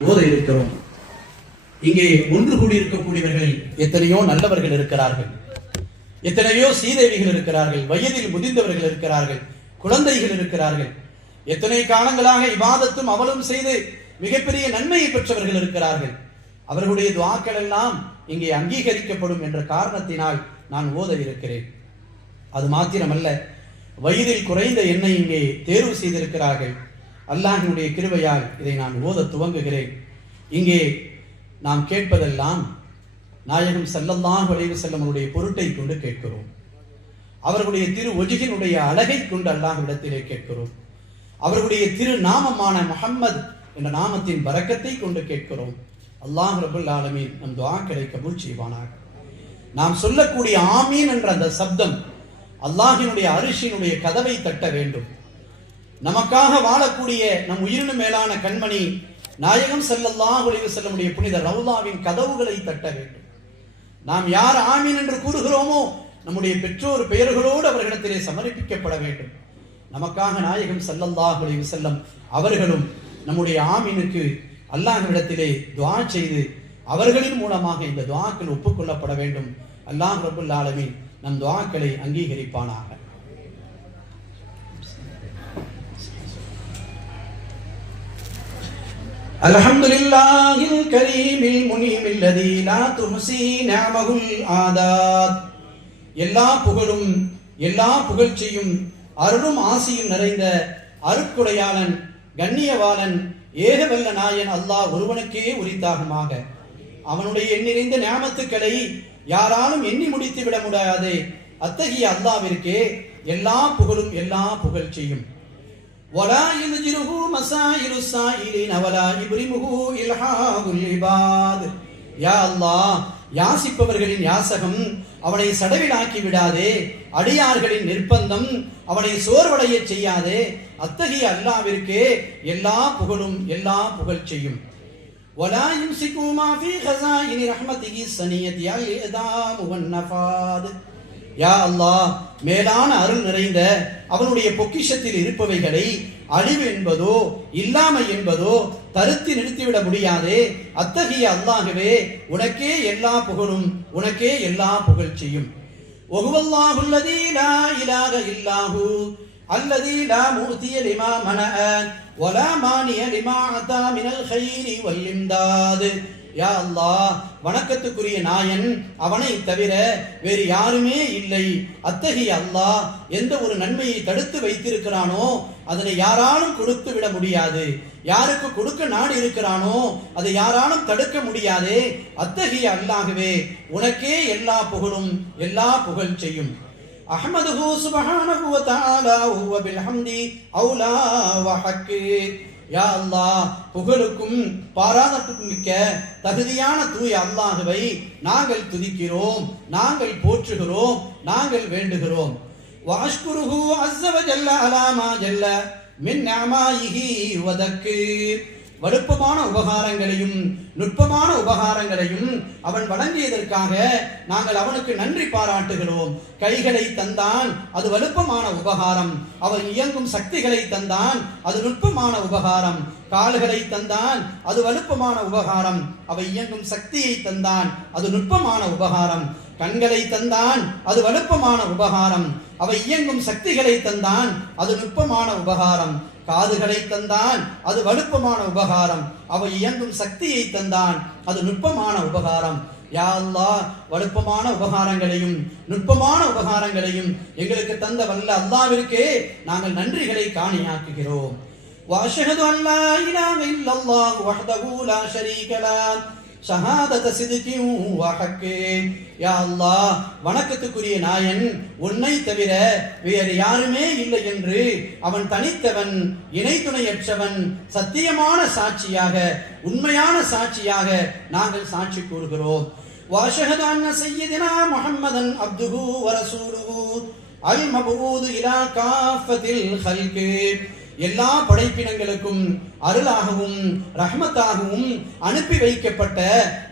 ஓத இருக்கிறோம். இங்கே ஒன்று கூடியிருக்கக்கூடியவர்கள் எத்தனையோ நல்லவர்கள் இருக்கிறார்கள், எத்தனையோ சீதேவிகள் இருக்கிறார்கள், வயதில் முதிர்ந்தவர்கள் இருக்கிறார்கள், குழந்தைகள் இருக்கிறார்கள், எத்தனை காலங்களாக இபாதத்தும் அவலும் செய்து மிகப்பெரிய நன்மையை பெற்றவர்கள் இருக்கிறார்கள். அவர்களுடைய துஆக்கள் எல்லாம் இங்கே அங்கீகரிக்கப்படும் என்ற காரணத்தினால் நான் ஓத இருக்கிறேன். அது மாத்திரமல்ல, வயதில் குறைந்த என்னை இங்கே தேர்வு செய்திருக்கிறார்கள். அல்லாஹ்வினுடைய கிருபையால் இதை நான் ஓத துவங்குகிறேன். இங்கே நாம் கேட்பதெல்லாம் நாயகம் ஸல்லல்லாஹு அலைஹி வஸல்லம் அவருடைய பொருட்டை கொண்டு கேட்கிறோம். அவர்களுடைய திரு ஒஜுகினுடைய அழகை கொண்டு அல்லாஹ்விடத்திலே கேட்கிறோம். அவர்களுடைய திரு நாமமான முஹம்மது என்ற நாமத்தின் பரக்கத்தை கொண்டு கேட்கிறோம். அல்லாஹ் ரப்பல் ஆலமீன் நம் துஆக்களை கபூல் செய்வானாக. நாம் சொல்லக்கூடிய ஆமீன் என்ற அந்த சப்தம் அல்லாஹ்வினுடைய அரிஷினுடைய கதவை தட்ட வேண்டும். நமக்காக வாழக்கூடிய நம் உயிரினும் மேலான கண்மணி நாயகம் ஸல்லல்லாஹு அலைஹி வஸல்லம் புனித ரவுலாவின் கதவுகளை தட்ட வேண்டும். நாம் யார் ஆமீன் என்று கூறுகிறோமோ நம்முடைய பெற்றோர் பெயர்களோடு அவர்களிடத்திலே சமர்ப்பிக்கப்பட வேண்டும். நமக்காக நாயகம் ஸல்லல்லாஹு அலைஹி வஸல்லம் அவர்களும் நம்முடைய ஆமீனுக்கு அல்லாஹ்விடத்திலே துஆ செய்து அவர்களின் மூலமாக இந்த துஆக்கள் ஒப்புக்கொள்ளப்பட வேண்டும். அல்லாஹ் ரப்பல் ஆலமீன் நம் துஆக்களை அங்கீகரிப்பானாக. அல்ஹம்துலில்லாஹில் கரீமில் முனீமில் லதீ லா துஹ்ஸீ நிஅமஹுல் ஆதாத். எல்லா புகழும் எல்லா புகழ்ச்சியும் அருளும் ஆசியும் நிறைந்த அருட்கொடையாளன் கண்ணியவாளன் ஏகவல்ல நாயன் அல்லாஹ் ஒருவனுக்கே உரித்தாகுமாக. அவனுடைய எண்ணிறைந்த நியாமத்துக்களை யாராலும் எண்ணி முடித்து விட முடியாது. அத்தகைய அல்லாஹ்விற்கே எல்லா புகழும் எல்லா புகழ்ச்சியும். வலா யுஜிருஹு மசாயிலு ஸாயிலின் வலா இப்ரிமுஹு இல்ஹாகுல் இபாத். யா அல்லாஹ், யாசிப்பவர்களின் யாசகம் அவனை சடவிலாக்கி விடாதே, அடியார்களின் நிர்பந்தம் அவனை சோர்வடைய செய்யாதே. அத்தகைய அல்லாஹ்விற்கே எல்லா புகழும் எல்லா புகழ்ச்சியும். வலா யும்சிகு மா ஃபீ ஹஸாயினி ரஹ்மத்திஹி ஸனியதி அல் இதாம் வன் நஃபாத். யா அல்லாஹ், மேலான அருள் நிறைந்த அவனுடைய பொக்கிஷத்தில் இருப்பவைகளை அழிவு என்பதோ இல்லாமை என்பதோ தடுத்து நிறுத்திவிட முடியாதே. அத்தகைய அல்லாஹ்வே, உனக்கே எல்லா புகழும் உனக்கே எல்லா புகழ்ச்சியும். வஹுவல்லாஹுல் லதீ லா இலாஹ இல்லாஹு அல்லதீ லா முஅதிய லிமா மனஅ வலா மானிய லிமா அதா மினல் கைரி வல் இம்தாத். யா அல்லாஹ், வணக்கத்துக்குரிய நாயன் அவனை தவிர வேறு யாருமே இல்லை. அத்தகைய அல்லாஹ் எந்த ஒரு நன்மையை தடுத்து வைத்திருக்கிறானோ அதனை யாராலும் கொடுத்து விட முடியாது. யாருக்கு கொடுக்க நாடு இருக்கிறானோ அதை யாராலும் தடுக்க முடியாதே. அத்தகைய அல்லாஹ்வே, உனக்கே எல்லா புகழும் எல்லா புகழ்ச்சியும். அஹ்மதுஹு சுப்ஹானஹு வ தஆலா வ பில் ஹம்தி அவுலா வ ஹக்கி. யா அல்லாஹ், புகழுக்கும் பாராட்டுக்கும் மிக்க தகுதியான தூய அல்லாஹ்வை நாங்கள் துதிக்கிறோம், நாங்கள் போற்றுகிறோம், நாங்கள் வேண்டுகிறோம். வஅஷ்குருஹு அஸ்ஸ வ ஜல்ல அலா மா ஜல்ல மின் நிஅமாயிஹி வ தக்கீர். வலுப்பமான உபகாரங்களையும் நுட்பமான உபகாரங்களையும் அவன் வழங்கியதற்காக நாங்கள் அவனுக்கு நன்றி பாராட்டுகிறோம். கைகளை தந்தான், அது வலுப்பமான உபகாரம். அவன் இயங்கும் சக்திகளை தந்தான், அது நுட்பமான உபகாரம். கால்களை தந்தான், அது வலுப்பமான உபகாரம். அவை இயங்கும் சக்தியை தந்தான், அது நுட்பமான உபகாரம். கண்களை தந்தான், அது வலுப்பமான உபகாரம். அவை இயங்கும் சக்திகளை தந்தான், அது நுட்பமான உபகாரம். காதுகளை தந்தான், அது வலுப்பமான உபகாரம். அவை இயங்கும் சக்தியை தந்தான், அது நுட்பமான உபகாரம். யா அல்லாஹ், வலுப்பமான உபகாரங்களையும் நுட்பமான உபகாரங்களையும் எங்களுக்கு தந்த வல்ல அல்லாஹ்விற்கே நாங்கள் நன்றிகளை காணியாக்குகிறோம். வஅஷ்ஹது அல்லா இலாஹ இல்லல்லாஹு வஹ்தஹு லா ஷரீக லஹ் ஷஹாதத சித்கின் வ ஹக்கி. யா அல்லாஹ், வணக்கத்துக்குரிய நாயன் உன்னை தவிர வேறு யாருமே இல்லை என்று அவன் தனித்தவன், இணை துணையற்றவன், சத்தியமான சாட்சியாக உண்மையான சாட்சியாக நாங்கள் சாட்சி கூறுகிறோம். வஅஷ்ஹது அன்ன சய்யிதனா முஹம்மதன் அப்துஹு வ ரசூலுஹு அல் மப்ஊது இலா காஃபத்தில் ஹல்கி. எல்லா படைப்பினங்களுக்கும் அருளாகவும் ரஹ்மத்தாகவும் அனுப்பி வைக்கப்பட்ட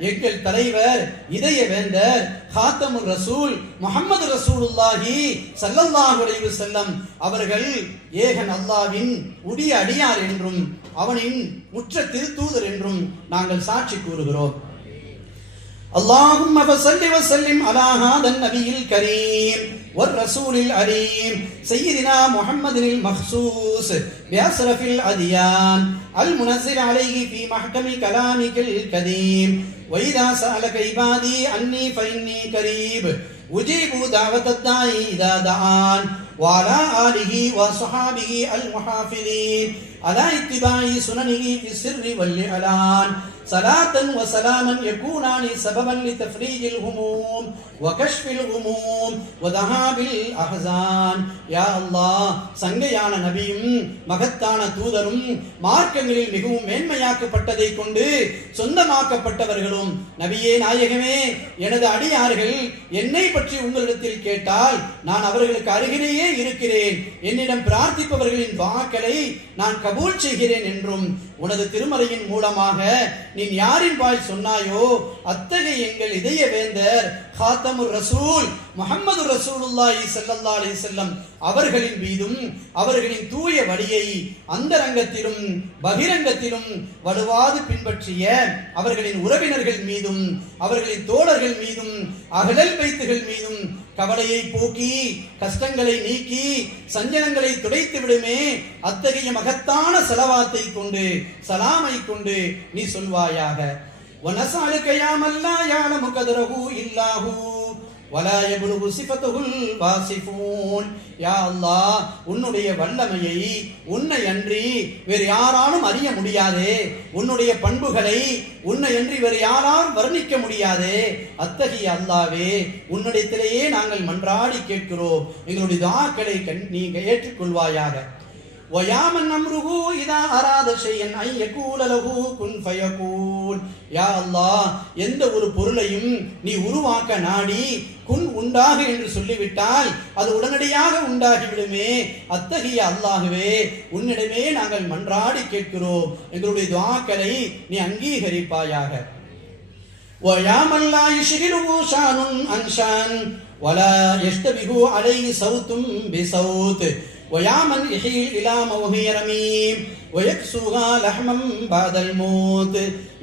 எங்கள் தலைவர் இதய வேந்தர் காத்தமுர் ரசூல் முஹம்மது ரசூலுல்லாஹி ஸல்லல்லாஹு அலைஹி வஸல்லம் அவர்கள் ஏகன் அல்லாஹ்வின் உடைய அடியார் என்றும் அவனின் உற்ற திருத்தூதர் என்றும் நாங்கள் சாட்சி கூறுகிறோம். اللهم فصل وسلم على هذا النبي الكريم والرسول العليم سيدنا محمد المخصوص بأشرف الأديان المنزل عليه في محكم كلامك القديم وإذا سألك عبادي عني فإني قريب أجيب دعوة الداعي إذا دعان وعلى آله وصحابه المحافظين على اتباع سننه في السر والإعلان صلاة وسلاما يكونان سببا لتفريج الهموم وكشف الغموم وذهاب الأحزان. يا الله சங்கையான நபியும் மகத்தான தூதரும் மார்க்கங்களில் மிகவும் மேன்மையாக்கப்பட்டதை கொண்டு சொந்தமாக்கப்பட்டவர்களும் நபியே நாயகமே, எனது அடியார்கள் என்னை பற்றி உங்களிடத்தில் கேட்டால் நான் அவர்களுக்கு அருகிலேயே இருக்கிறேன், என்னிடம் பிரார்த்திப்பவர்களின் வாக்களை நான் கபூல் செய்கிறேன் என்றும் உனது திருமறையின் மூலமாக நீ யாரின் வாய் சொன்னாயோ அத்தகைய எங்கள் இதய வேந்தர் காத்தமுர் ரசூல் முஹம்மது ரசூலுல்லாஹி ஸல்லல்லாஹு அலைஹி வஸல்லம் அவர்களின் மீதும் அவர்களின் தூய வழியை அந்தரங்கத்திலும் பகிரங்கத்திலும் வலுவாது பின்பற்றிய அவர்களின் உறவினர்கள் மீதும் அவர்களின் தோழர்கள் மீதும் அஹ்லல் பைத்துகள் மீதும் கவலையை போக்கி கஷ்டங்களை நீக்கி சஞ்சலங்களை துடைத்து விடுமே அத்தகைய மகத்தான ஸலவாத்தை கொண்டு சலாமை கொண்டு நீ சொல்வாயாக. வனஸஅலுக யா மல்லா யஅலமு கதரஹு இல்லாஹு வலா யப்லுகு சிஃபத்துல் வாசிஃபூன். யா அல்லாஹ், உன்னுடைய வல்லமையை உன்னை அன்றி வேறு யாராலும் அறிய முடியாதே, உன்னுடைய பண்புகளை உன்னை அன்றி வேறு யாராலும் வர்ணிக்க முடியாதே. அத்தகைய அல்லாவே, உன்னிடத்திலேயே நாங்கள் மன்றாடி கேட்கிறோம், எங்களுடைய துஆக்களை நீங்க ஏற்றுக்கொள்வாயாக. وَيَامَنْ أَمْرُهُ إِذَا أَرَادَ شَيْئًا أَنْ يَقُولَ لَهُ كُنْ فَيَكُونُ. யா அல்லாஹ், எந்த ஒரு பொருளையும் நீ உருவாக்க நாடி குன் உண்டாக என்று சொல்லிவிட்டால் அது உடனடியாக உண்டாகிவிடுமே. அத்தகைய அல்லாஹ்வே, உன்னிடமே நாங்கள் மன்றாடி கேட்கிறோம், எங்களுடைய துஆக்களை நீ அங்கீகரிப்பாயாக. وَيَا مَنْ لَا يُشْغِلُهُ شَأْنٌ عَنْ شَأْنٍ وَلَا يَشْتَبِهُ عَلَيْهِ صَوْتٌ بِصَوْتٍ وَيَا مَنْ يُحْيِي الْعِظَامَ وَهِيَ رَمِيمٌ وَيَكْسُوهَا لَحْمًا بَعْدَ الْمَوْتِ.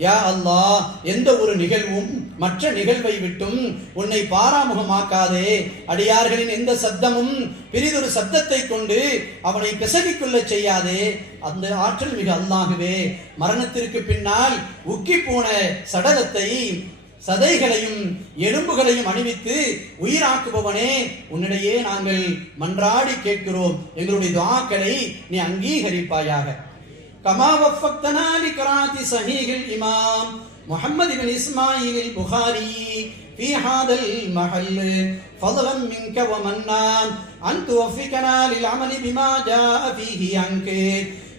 யா அல்லாஹ், எந்த ஒரு நிகழ்வும் மற்ற நிகழ்வை விட்டும் உன்னை பாராமுகமாக்காதே. அடியார்களின் எந்த சப்தமும் பிரிதொரு சப்தத்தை கொண்டு அவனை பிசகிக்கொள்ள செய்யாதே. அந்த ஆற்றல் மிக அல்லாஹ்வே, மரணத்திற்கு பின்னால் உக்கி போன சடலத்தை சதைகளையும் எலும்புகளையும் அணிவித்து உயிராக்குபவனே, உன்னிடையே நாங்கள் மன்றாடி கேட்கிறோம், எங்களுடைய துஆக்களை நீ அங்கீகரிப்பாயாக. கமா வஃபக்தனா லிக்ராத்தி ஸஹீஹில் இமாம் முஹம்மது இப்னு இஸ்மாயில் புகாரி في هذا المحل فضلا منك ومنا أن توفقنا للعمل بما جاء فيه عنك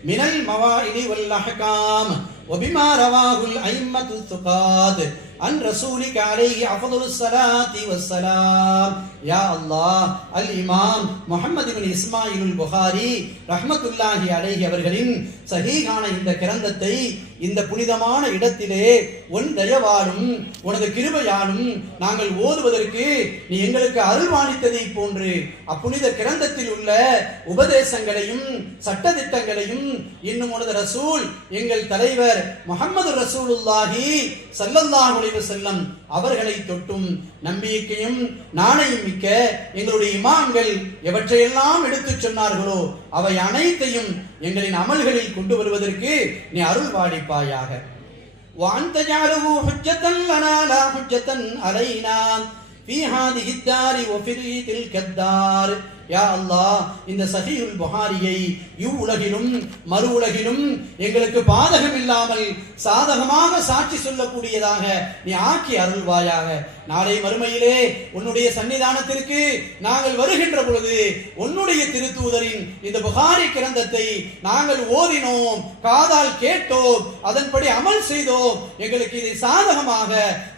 من المواعظ والأحكام وبما رواه الأئمة الثقات عن رسولك عليه أفضل الصلاة والسلام. يا الله, الإمام محمد بن إسماعيل البخاري ரஹ்மத்துல்லாஹி அலைஹி அவர்களின் சஹீஹான இந்த கிரந்தத்தை இந்த புனிதமான இடத்திலே உன் தயவாலும் உனது கிருபையாலும் நாங்கள் ஓதுவதற்கு நீ எங்களுக்கு அருள்வாணித்ததை போன்று அப்புனித கிரந்தத்தில் உள்ள உபதேசங்களையும் சட்டதிட்டங்களையும் இன்னும் உனது ரசூல் எங்கள் தலைவர் முஹம்மது ரசூலுல்லாஹி ஸல்லல்லாஹு அலைஹி வஸல்லம் அவர்களை தொட்டும் நம்பிக்கையும் நாணயம் மிக்க எங்களுடைய இமாம்கள் எவற்றையெல்லாம் எடுத்துச் சொன்னார்களோ அவை அனைத்தையும் எங்களின் அமல்களில் கொண்டு வருவதற்கு நீ அருள்வாளிப்பாயாக. وَأَنْ تَجْعَلَهُ حُجَّةً لَنَا لَا حُجَّةً عَلَيْنَا فِي هَذِهِ الدَّارِ وَفِي تِلْكَ الدَّارِ. யா அல்லாஹ், இந்த சஹீஹுல் புகாரியை இவ்வுலகிலும் மறு உலகிலும் எங்களுக்கு பாதகம் இல்லாமல் சாதகமாக சாட்சி சொல்லக்கூடியதாக நீ ஆக்கி அருள்வாயாக. நாளை மறுமையிலே உன்னுடைய சன்னிதானத்திற்கு நாங்கள் வருகின்ற பொழுது உன்னுடைய திருத்தூதரின் இந்த புகாரி கிரந்தத்தை நாங்கள் ஓதினோம், காதால் கேட்டோம், அதன்படி அமல் செய்தோம், எங்களுக்கு இதை சாதகமாக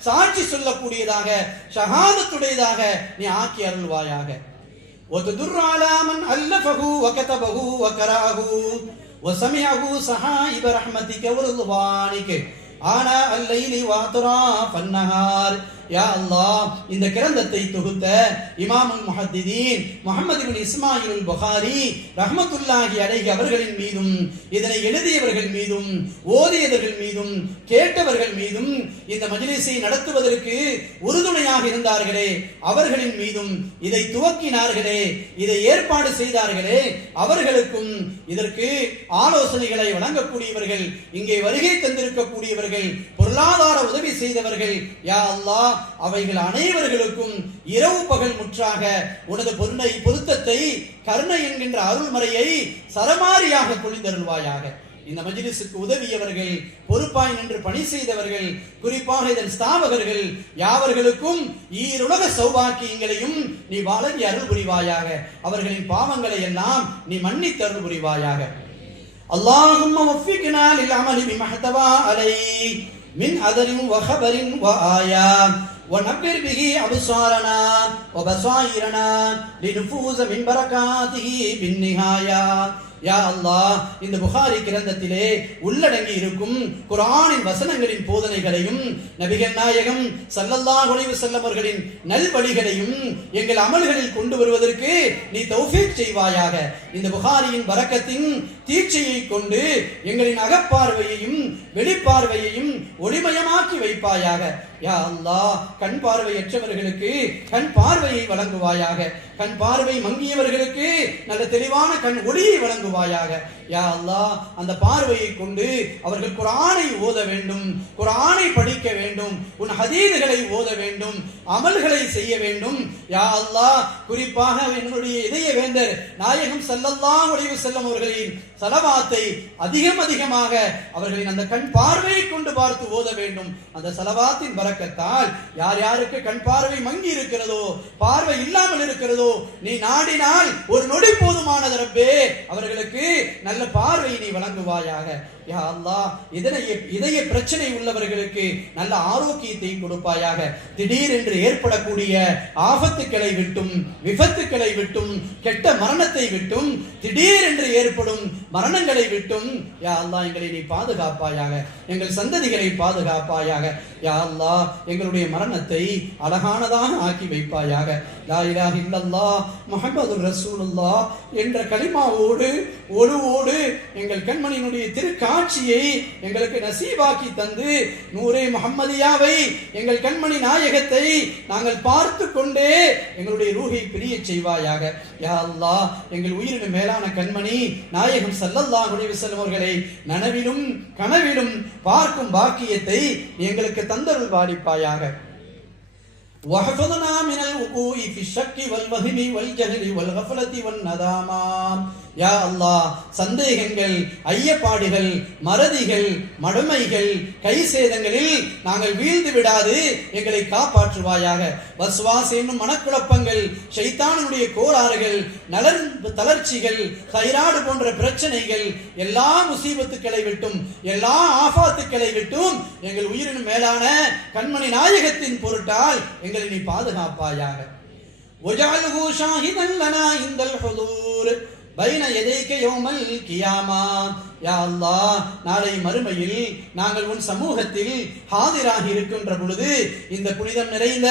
சாட்சி சொல்லக்கூடியதாக ஷஹாதத்துடையதாக நீ ஆக்கி அருள்வாயாக. وتدر على من ألفه وكتبه وقرأه وسمعه صحائب رحمتك ورضوانك آناء الليل وأطراف النهار. யா அல்லாஹ், இந்த கிரந்தத்தை தொகுத்த இமாமுல் முஹத்திதீன் முஹம்மது இப்னு இஸ்மாயில் புகாரி ரஹ்மத்துல்லாஹி அலைஹி அவர்களின் மீதும், இதனை எழுதியவர்கள் மீதும், ஓதியவர்கள் மீதும், கேட்டவர்கள் மீதும், இந்த மஜ்லிஸை நடத்துவதற்கு உறுதுணையாக இருந்தார்களே அவர்களின் மீதும், இதை துவக்கினார்களே, இதை ஏற்பாடு செய்தார்களே அவர்களுக்கும், இதற்கு ஆலோசனைகளை வழங்கக்கூடியவர்கள், இங்கே வருகை தந்திருக்கக்கூடியவர்கள், பொருளாதார உதவி செய்தவர்கள், யா அல்லாஹ் அவைகள் அனைவர்களுக்கும் இரவு பகல் முற்றாக உனது பொருத்தத்தை, கருணை என்கின்ற அருள்மறையை சரமாரியாக பொழிந்தருள்வாயாக. இந்த மஜ்லிஸுக்கு உதவியவர்கள், பொறுப்பாய் நின்று பணி செய்தவர்கள், குறிப்பாக இதன் ஸ்தாபகர்கள் யாவர்களுக்கும் ஈருலக சௌபாக்கியங்களையும் நீ வழங்கி அருள் புரிவாயாக. அவர்களின் பாவங்களை எல்லாம் நீ மன்னித்து அருள் புரிவாயாக. அல்லாஹும்ம வஃபிக்னா லில் அமலி பிமஹ்தவா அலை மின் அதரின் வஹபரின் வஆயா ونبر به أبصارنا وبصائرنا لنفوز من بركاته بالنهاية. யா அல்லாஹ், இந்த புகாரி கிரந்தத்திலே உள்ளடங்கி இருக்கும் குர்ஆனின் வசனங்களின் போதனைகளையும், நபிகள் நாயகம் ஸல்லல்லாஹு அலைஹி வஸல்லம் அவர்களின் நல்வழிகளையும் எங்கள் அமல்களில் கொண்டு வருவதற்கு நீ தௌஃபீக் செய்வாயாக. இந்த புகாரியின் பரக்கத்தின் தீட்சையை கொண்டு எங்களின் அகப்பார்வையையும் வெளிப்பார்வையையும் ஒளிமயமாக்கி வைப்பாயாக. யா அல்லாஹ், கண் பார்வையற்றவர்களுக்கு கண் பார்வையை வழங்குவாயாக. கண் பார்வை மங்கியவர்களுக்கு நல்ல தெளிவான கண் ஒளியை வழங்குவாயாக. யா அல்லாஹ், அந்த பார்வையை கொண்டு அவர்கள் குர்ஆனை ஓத வேண்டும், குர்ஆனை படிக்க வேண்டும், உன் ஹதீதுகளை ஓத வேண்டும், அமல்களை செய்ய வேண்டும். யா அல்லாஹ், குறிப்பாக என்னுடைய இதய வேந்தர் நாயகம் ஸல்லல்லாஹு அலைஹி வஸல்லம் அவர்களின் ஸலவாத்தை அதிகமாக அவர்களின் அந்த கண் பார்வையை கொண்டு பார்த்து ஓத வேண்டும். அந்த ஸலவாத்தின் பரக்கத்தால் யார் யாருக்கு கண் பார்வை மங்கி இருக்கிறதோ, பார்வை இல்லாமல் இருக்கிறதோ, நீ நாடினால் ஒரு நொடி போதுமானது ரப்பே, அவர்களுக்கு நல்ல பார்வையை நீ வழங்குவாயாக. யா அல்லாஹ், இதய பிரச்சனை உள்ளவர்களுக்கு நல்ல ஆரோக்கியத்தை கொடுப்பாயாக. திடீரென்று ஏற்படக்கூடிய ஆபத்துக்களை விட்டும், விபத்துக்களை விட்டும், கெட்ட மரணத்தை விட்டும், திடீரென்று ஏற்படும் மரணங்களை விட்டும் யா அல்லாஹ் எங்களை நீ பாதுகாப்பாயாக. எங்கள் சந்ததிகளை பாதுகாப்பாயாக. யா அல்லாஹ், எங்களுடைய மரணத்தை அழகானதாக ஆக்கி வைப்பாயாக. லா இலாஹ இல்லல்லாஹ் முஹம்மதுர் ரசூலுல்லாஹ் என்ற கலிமாவோடு ஒழுவோடு எங்கள் கண்மணியினுடைய திருக்காட்சியை எங்களுக்கு நசீபாக்கி தந்து, நூரே முஹம்மதியாவை, எங்கள் கண்மணி நாயகத்தை நாங்கள் பார்த்து கொண்டே எங்களுடைய ரூஹை பிரிய செய்வாயாக. யா அல்லாஹ், எங்கள் உயிரினு மேலான கண்மணி நாயகம் ஸல்லல்லாஹு அலைஹி வஸல்லம் அவர்களை நனவிலும் கனவிலும் பார்க்கும் பாக்கியத்தை எங்களுக்கு தந்தருள் பாலிப்பாயாக. وَحَفِظْنَا مِنَ الْوُقُوعِ فِي الشَّكِّ وَالْوَهْمِ وَالْجَهْلِ وَالْغَفْلَةِ وَالنَّدَامَةِ. யா அல்லாஹ், சந்தேகங்கள், ஐயப்பாடுகள், மறதிகள், மடமைகள், கை சேதங்களில் நாங்கள் வீழ்ந்து விடாது எங்களை காப்பாற்றுவாயாக. வஸ்வாஸ் என்னும் மனக்குழப்பங்கள், ஷைத்தானுடைய கோளாறுகள், தளர்ச்சிகள், தைராய்டு போன்ற பிரச்சனைகள், எல்லா முசீபத்துக்களை விட்டும், எல்லா ஆஃபாத்துக்களை விட்டும் எங்கள் உயிரினும் மேலான கண்மணி நாயகத்தின் பொருட்டால் எங்களை நீ பாதுகாப்பாயாக. وَجَعَلْهُ شَاهِدًا لَنَا عِندَ الْحُضُورِ بَيْنَ يَدَيْكَ يَوْمَ الْقِيَامَةِ. யா அல்லாஹ், நாளை மறுமையில் நாங்கள் உன் சமூகத்தில் ஹாதிராகி இருக்கின்ற பொழுது இந்த புனிதம் நிறைந்த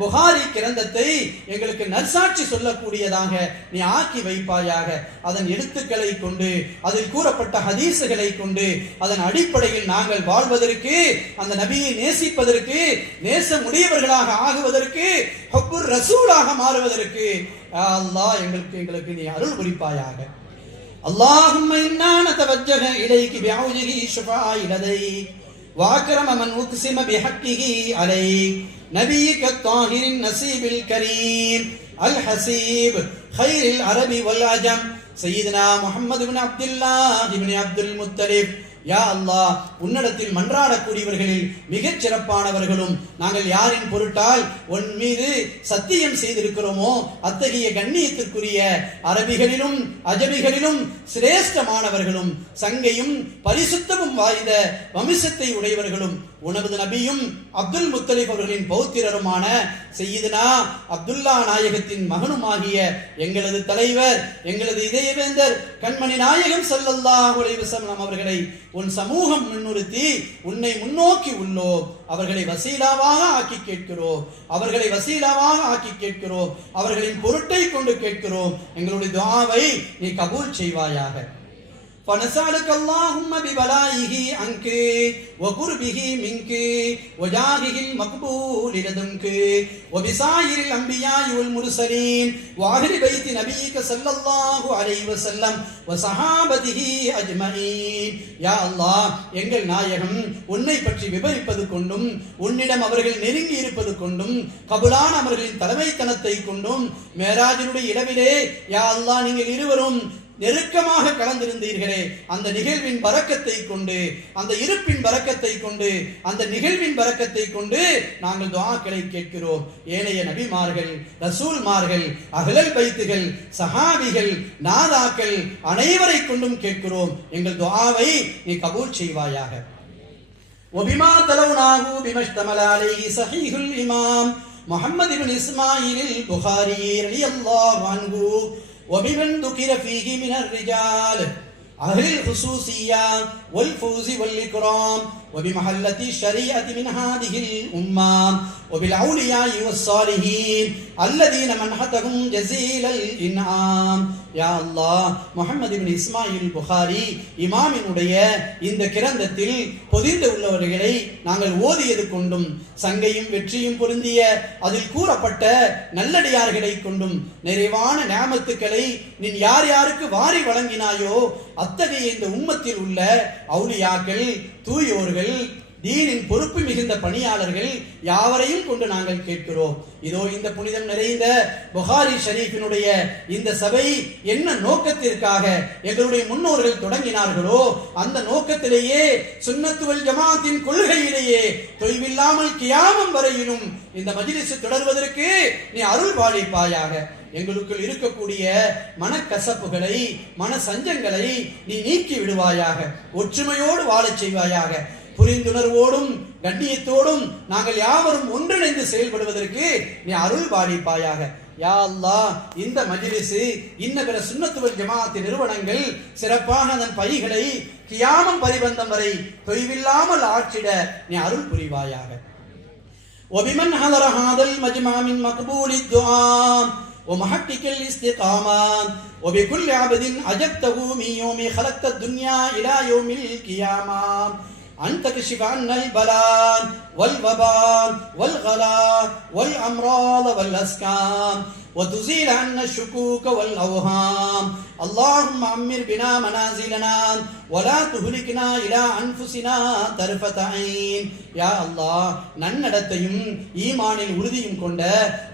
புகாரி கிரந்தத்தை எங்களுக்கு நற்சாட்சி சொல்லக்கூடியதாக நீ ஆக்கி வைப்பாயாக. அதன் எழுத்துக்களை கொண்டு, அதில் கூறப்பட்ட ஹதீசுகளை கொண்டு, அதன் அடிப்படையில் நாங்கள் வாழ்வதற்கு, அந்த நபியை நேசிப்பதற்கு, நேசமுடையவர்களாக ஆகுவதற்கு, ஹுப்புர் ரசூலாக மாறுவதற்கு யா அல்லாஹ் எங்களுக்கு நீ அருள் புரிப்பாயாக. اللهم إنا نتوجه إليك بعوجه الشفاء لديك وأكرم من أقسم بحقه عليك نبيك الطاهر النسيب الكريم الحسيب خير العرب والعجم سيدنا محمد بن عبد الله بن عبد المطلب யா அல்லாஹ், உன்னிடத்தில் மன்றாடக்கூடியவர்களில் மிகச் சிறப்பானவர்களும் நாங்கள் யாரின் பொருட்டால் உன் மீது சத்தியம் செய்திருக்கிறோமோ அத்தகைய கண்ணியத்திற்குரிய அரபிகளிலும் அஜமிகளிலும் சிரேஷ்டமானவர்களும் சங்கையும் பரிசுத்தமும் வாய்ந்த வம்சத்தை உடையவர்களும் உனது நபியும் அப்துல் முத்தலிப் அவர்களின் பௌத்திரருமான சையீதுனா அப்துல்லா நாயகத்தின் மகனுமாகிய எங்களது தலைவர், எங்களது இதயவேந்தர் கண்மணி நாயகம் ஸல்லல்லாஹு அலைஹி வஸல்லம் அவர்களை உன் சமூகம் முன்னிறுத்தி உன்னை முன்னோக்கி உள்ளோம். அவர்களை வசீலாவாக ஆக்கி கேட்கிறோம், அவர்களை வசீலாவாக ஆக்கி கேட்கிறோம், அவர்களின் பொருட்டை கொண்டு கேட்கிறோம். எங்களுடைய துஆவை நீ கபூல் செய்வாயாக. فنسألك اللهم ببلائه عنك وقربه منك وجاهه المقبول لدنك وبسائر الأنبياء والمرسلين وأهل بيت نبيك صلى الله عليه وسلم وصحابته أجمعين. யா அல்லாஹ், எங்கள் நாயகம் உன்னை பற்றி விவரிப்பது கொண்டும் உன்னிடம் அவர்கள் நெருங்கி இருப்பது கொண்டும் கபுலான அவர்களின் தலைமைத்தனத்தை கொண்டும் மேராஜினுடைய இடவிலே யா அல்லாஹ் நீங்கள் இருவரும் நெருக்கமாக கலந்திருந்தீர்களே, அந்த நிகழ்வின் பரக்கத்தை கொண்டு, அந்த இருப்பின் பரக்கத்தை கொண்டு, அந்த நிகழ்வின் பரக்கத்தை கொண்டு நாங்கள் துஆக்களை கேட்கிறோம். ஏனைய நபிமார்கள், ரசூல்மார்கள், அஹ்லல் பைத்துகள், சஹாபிகள், நாதாக்கள் அனைவரை கொண்டும் கேட்கிறோம். எங்கள் துஆவை நீ கபூல் செய்வாயாக. وبما تلوناه بما اشتمل عليه صحيح الإمام محمد بن إسماعيل البخاري رضي الله عنه وبمن ذكر فيه من الرجال أهل الخصوصية والفوز والإكرام وبمحلة الشريعة من هذه الأمة وبالأولياء والصالحين الذين منحتهم جزيل الإنعام. யா அல்லாஹ், முஹம்மது இப்னு இஸ்மாயில் புகாரி இமாமினுடைய இந்த கிரந்தத்தில் பொதிந்து உள்ளவர்களை நாங்கள் ஓதியது கொண்டும் சங்கையும் வெற்றியும் பொருந்திய அதில் கூறப்பட்ட நல்லடியார்களை கொண்டும் நிறைவான நியாமத்துக்களை நீ யார் யாருக்கு வாரி வழங்கினாயோ அத்தகைய இந்த உம்மத்தில் உள்ள அவுலியாக்கள், தூயோர்கள், தீனின் பொறுப்பு மிகுந்த பணியாளர்கள் யாவரையும் கொண்டு நாங்கள் கேட்கிறோம். இதோ இந்த புனிதம் நிறைந்த புகாரி ஷரீஃபினுடைய இந்த சபை என்ன நோக்கத்திற்காக எங்களுடைய முன்னோர்கள் தொடங்கினார்களோ அந்த நோக்கத்திலேயே சுன்னத்து வல் ஜமாஅத்தின் கொள்கையிலேயே தொய்வில்லாமல் கியாமம் வரையிலும் இந்த மஜ்லிஸ் தொடர்வதற்கு நீ அருள் பாலிப்பாயாக. எங்களுக்குள் இருக்கக்கூடிய மனக்கசப்புகளை, மன சஞ்சங்களை நீ நீக்கி விடுவாயாக. ஒற்றுமையோடு வாழச் செய்வாயாக. புரிந்துணர்வோடும் கண்ணியத்தோடும் நாங்கள் யாவரும் ஒன்றிணைந்து செயல்படுவதற்கு நீ அருள் பாலிப்பாயாக. யா அல்லாஹ், இந்த மஜ்லிஸ் இன்ன பிற சுன்னத்து வல் ஜமாஅத் நிறுவனங்கள் சிறப்பான அதன் பைகளை கியாமம் பரிபந்தம் வரை தொய்வில்லாமல் ஆற்றிட நீ அருள் புரிவாயாக. وبمن حضر هذا المجمع من مقبول الدعاء ومحقق الاستقامة وبكل عبد أجبته من يوم خلقت الدنيا إلى يوم القيامة أن تكشف عنا البلاء والوباء والغلاء والأمراض والأسقام وتزيل عنا الشكوك والأوهام. اللهم عمر بنا منازلنا ولا تهلكنا إلى أنفسنا طرفة عين. யா அல்லாஹ், நன்னடத்தையும் ஈமானில் உறுதியும் கொண்ட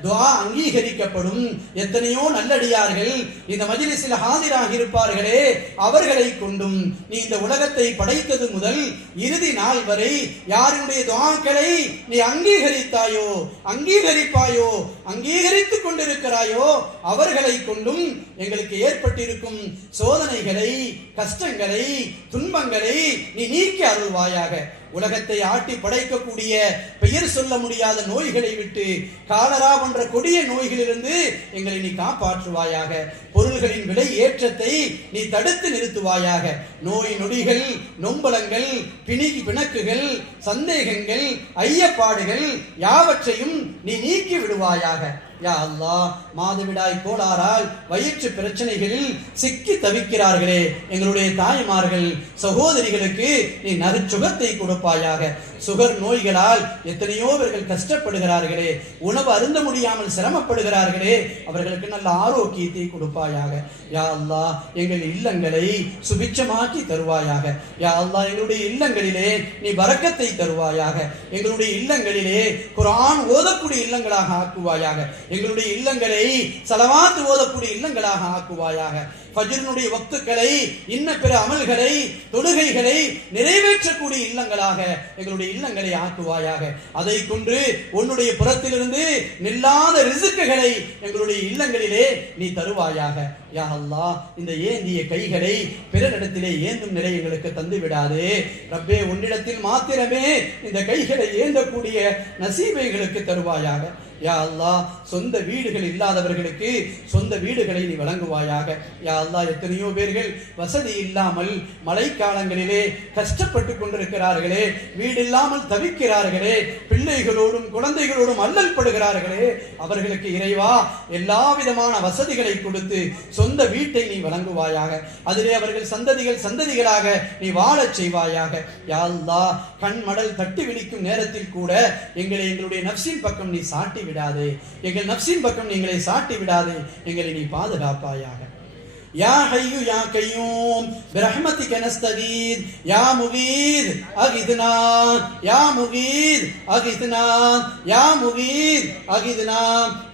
துஆ அங்கீகரிக்கப்படும் எத்தனையோ நல்லடியார்கள் இந்த மஜ்லிஸில் ஆஜராகி இருப்பார்களே, அவர்களை கொண்டும் நீ இந்த உலகத்தை படைத்தது முதல் இறுதி நாள் வரை யாருடைய துஆக்களை நீ அங்கீகரித்தாயோ, அங்கீகரிப்பாயோ, அங்கீகரித்துக் கொண்டிருக்கிறாயோ அவர்களை கொண்டும் எங்களுக்கு ஏற்பட்டிருக்கும் சோதனைகளை, கஷ்டங்களை, துன்பங்களை நீ நீக்கி அருள்வாயாக. உலகத்தை ஆட்டி படைக்கக்கூடிய பெயர் சொல்ல முடியாத நோய்களை விட்டு, காலரா போன்ற கொடிய நோய்களிலிருந்து எங்களை நீ காப்பாற்றுவாயாக. பொருள்களின் விலை ஏற்றத்தை நீ தடுத்து நிறுத்துவாயாக. நோய் நொடிகள், நொம்பலங்கள், பிணக்குகள், சந்தேகங்கள், ஐயப்பாடுகள் யாவற்றையும் நீ நீக்கி விடுவாயாக. யா அல்லாஹ், மாதவிடாய் கோளாறால் வயிற்று பிரச்சனைகளில் சிக்கி தவிக்கிறார்களே எங்களுடைய தாய்மார்கள், சகோதரிகளுக்கு நீ நற்சுகத்தை கொடுப்பாயாக. சுகர் நோய்களால் எத்தனையோ பேர்கள் கஷ்டப்படுகிறார்களே, உணவு அருந்த முடியாமல் சிரமப்படுகிறார்களே, அவர்களுக்கு நல்ல ஆரோக்கியத்தை கொடுப்பாயாக. யா அல்லாஹ், எங்கள் இல்லங்களை சுபிட்சமாக்கி தருவாயாக. யா அல்லாஹ், எங்களுடைய இல்லங்களிலே நீ பரக்கத்தை தருவாயாக. எங்களுடைய இல்லங்களிலே குர்ஆன் ஓதக்கூடிய இல்லங்களாக ஆக்குவாயாக. எங்களுடைய இல்லங்களை ஸலவாத் ஓதக்கூடிய இல்லங்களாக ஆக்குவாயாக. ஃபஜ்ரினுடைய வக்துக்களை இன்ன பிற அமல்களை தொழுகைகளை நிறைவேற்றக்கூடிய இல்லங்களாக எங்களுடைய இல்லங்களை ஆக்குவாயாக. அதை கொண்டு உன்னுடைய புறத்திலிருந்து நில்லாத ரிசுக்குகளை எங்களுடைய இல்லங்களிலே நீ தருவாயாக. யா அல்லாஹ், இந்த ஏந்திய கைகளை பிறரிடத்திலே ஏந்தும் நிலை எங்களுக்கு தந்து விடாதே ரப்பே. உன்னிடத்தில் மாத்திரமே இந்த கைகளை ஏந்தக்கூடிய நசீபைகளுக்கு தருவாயாக. யா அல்லாஹ், சொந்த வீடுகள் இல்லாதவர்களுக்கு சொந்த வீடுகளை நீ வழங்குவாயாக. யா அல்லாஹ், எத்தனையோ பேர்கள் வசதி இல்லாமல் மழைக்காலங்களிலே கஷ்டப்பட்டு கொண்டிருக்கிறார்களே, வீடு இல்லாமல் தவிக்கிறார்களே, பிள்ளைகளோடும் குழந்தைகளோடும் அல்லல் படுகிறார்களே, அவர்களுக்கு இறைவா எல்லா விதமான வசதிகளை கொடுத்து சொந்த வீட்டை நீ வழங்குவாயாக. அதிலே அவர்கள் சந்ததிகளாக நீ வாழச் செய்வாயாக. யா அல்லாஹ், கண்மடல் தட்டி விழிக்கும் நேரத்தில் கூட எங்களுடைய நஃப்ஸின் பக்கம் நீ சாட்டி விடாதே, எங்கள் நஃப்ஸின் பக்கம் எங்களை சாட்டி விடாதே, எங்களை நீ பாதுகாப்பாயாக. யா ஹய்யு யா கய்யூம் பிரஹ்மதிக நஸ்தகீத் யா முகீத் அகித்னா யா முகீத் அகித்னா யா முகீத் அகித்னா.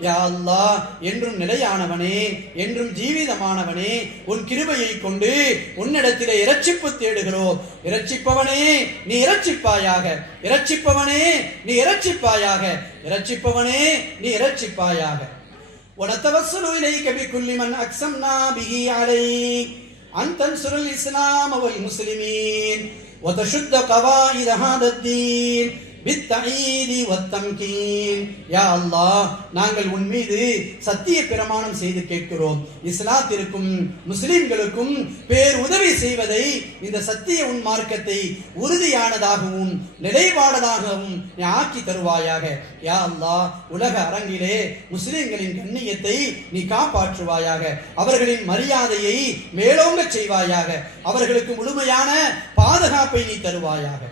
யா அல்லாஹ், என்றும் நிலையானவனே, என்றும் ஜீவிதமானவனே, உன் கிருபையை கொண்டு உன்னிடத்திலே இரட்சிப்பு தேடுகிறோம். இரட்சிப்பவனே நீ இரட்சிப்பாயாக, இரட்சிப்பவனே நீ இரட்சிப்பாயாக, இரட்சிப்பவனே நீ இரட்சிப்பாயாக. ونتوسل إليك بكل من أقسمنا به عليك أن تنصر الإسلام والمسلمين وتشد قواعد هذا الدين بالتعيد والتمكين. யா அல்லாஹ், நாங்கள் உன் மீது சத்திய பிரமாணம் செய்து கேட்கிறோம், இஸ்லாத்திற்கும் முஸ்லிம்களுக்கும் பேர் உதவி செய்வதை, இந்த சத்திய உன் மார்க்கத்தை உறுதியானதாகவும் நிலைப்பாடதாகவும் நீ ஆக்கி தருவாயாக. யா அல்லாஹ், உலக அரங்கிலே முஸ்லிம்களின் கண்ணியத்தை நீ காப்பாற்றுவாயாக, அவர்களின் மரியாதையை மேலோங்க செய்வாயாக, அவர்களுக்கு முழுமையான பாதுகாப்பை நீ தருவாயாக.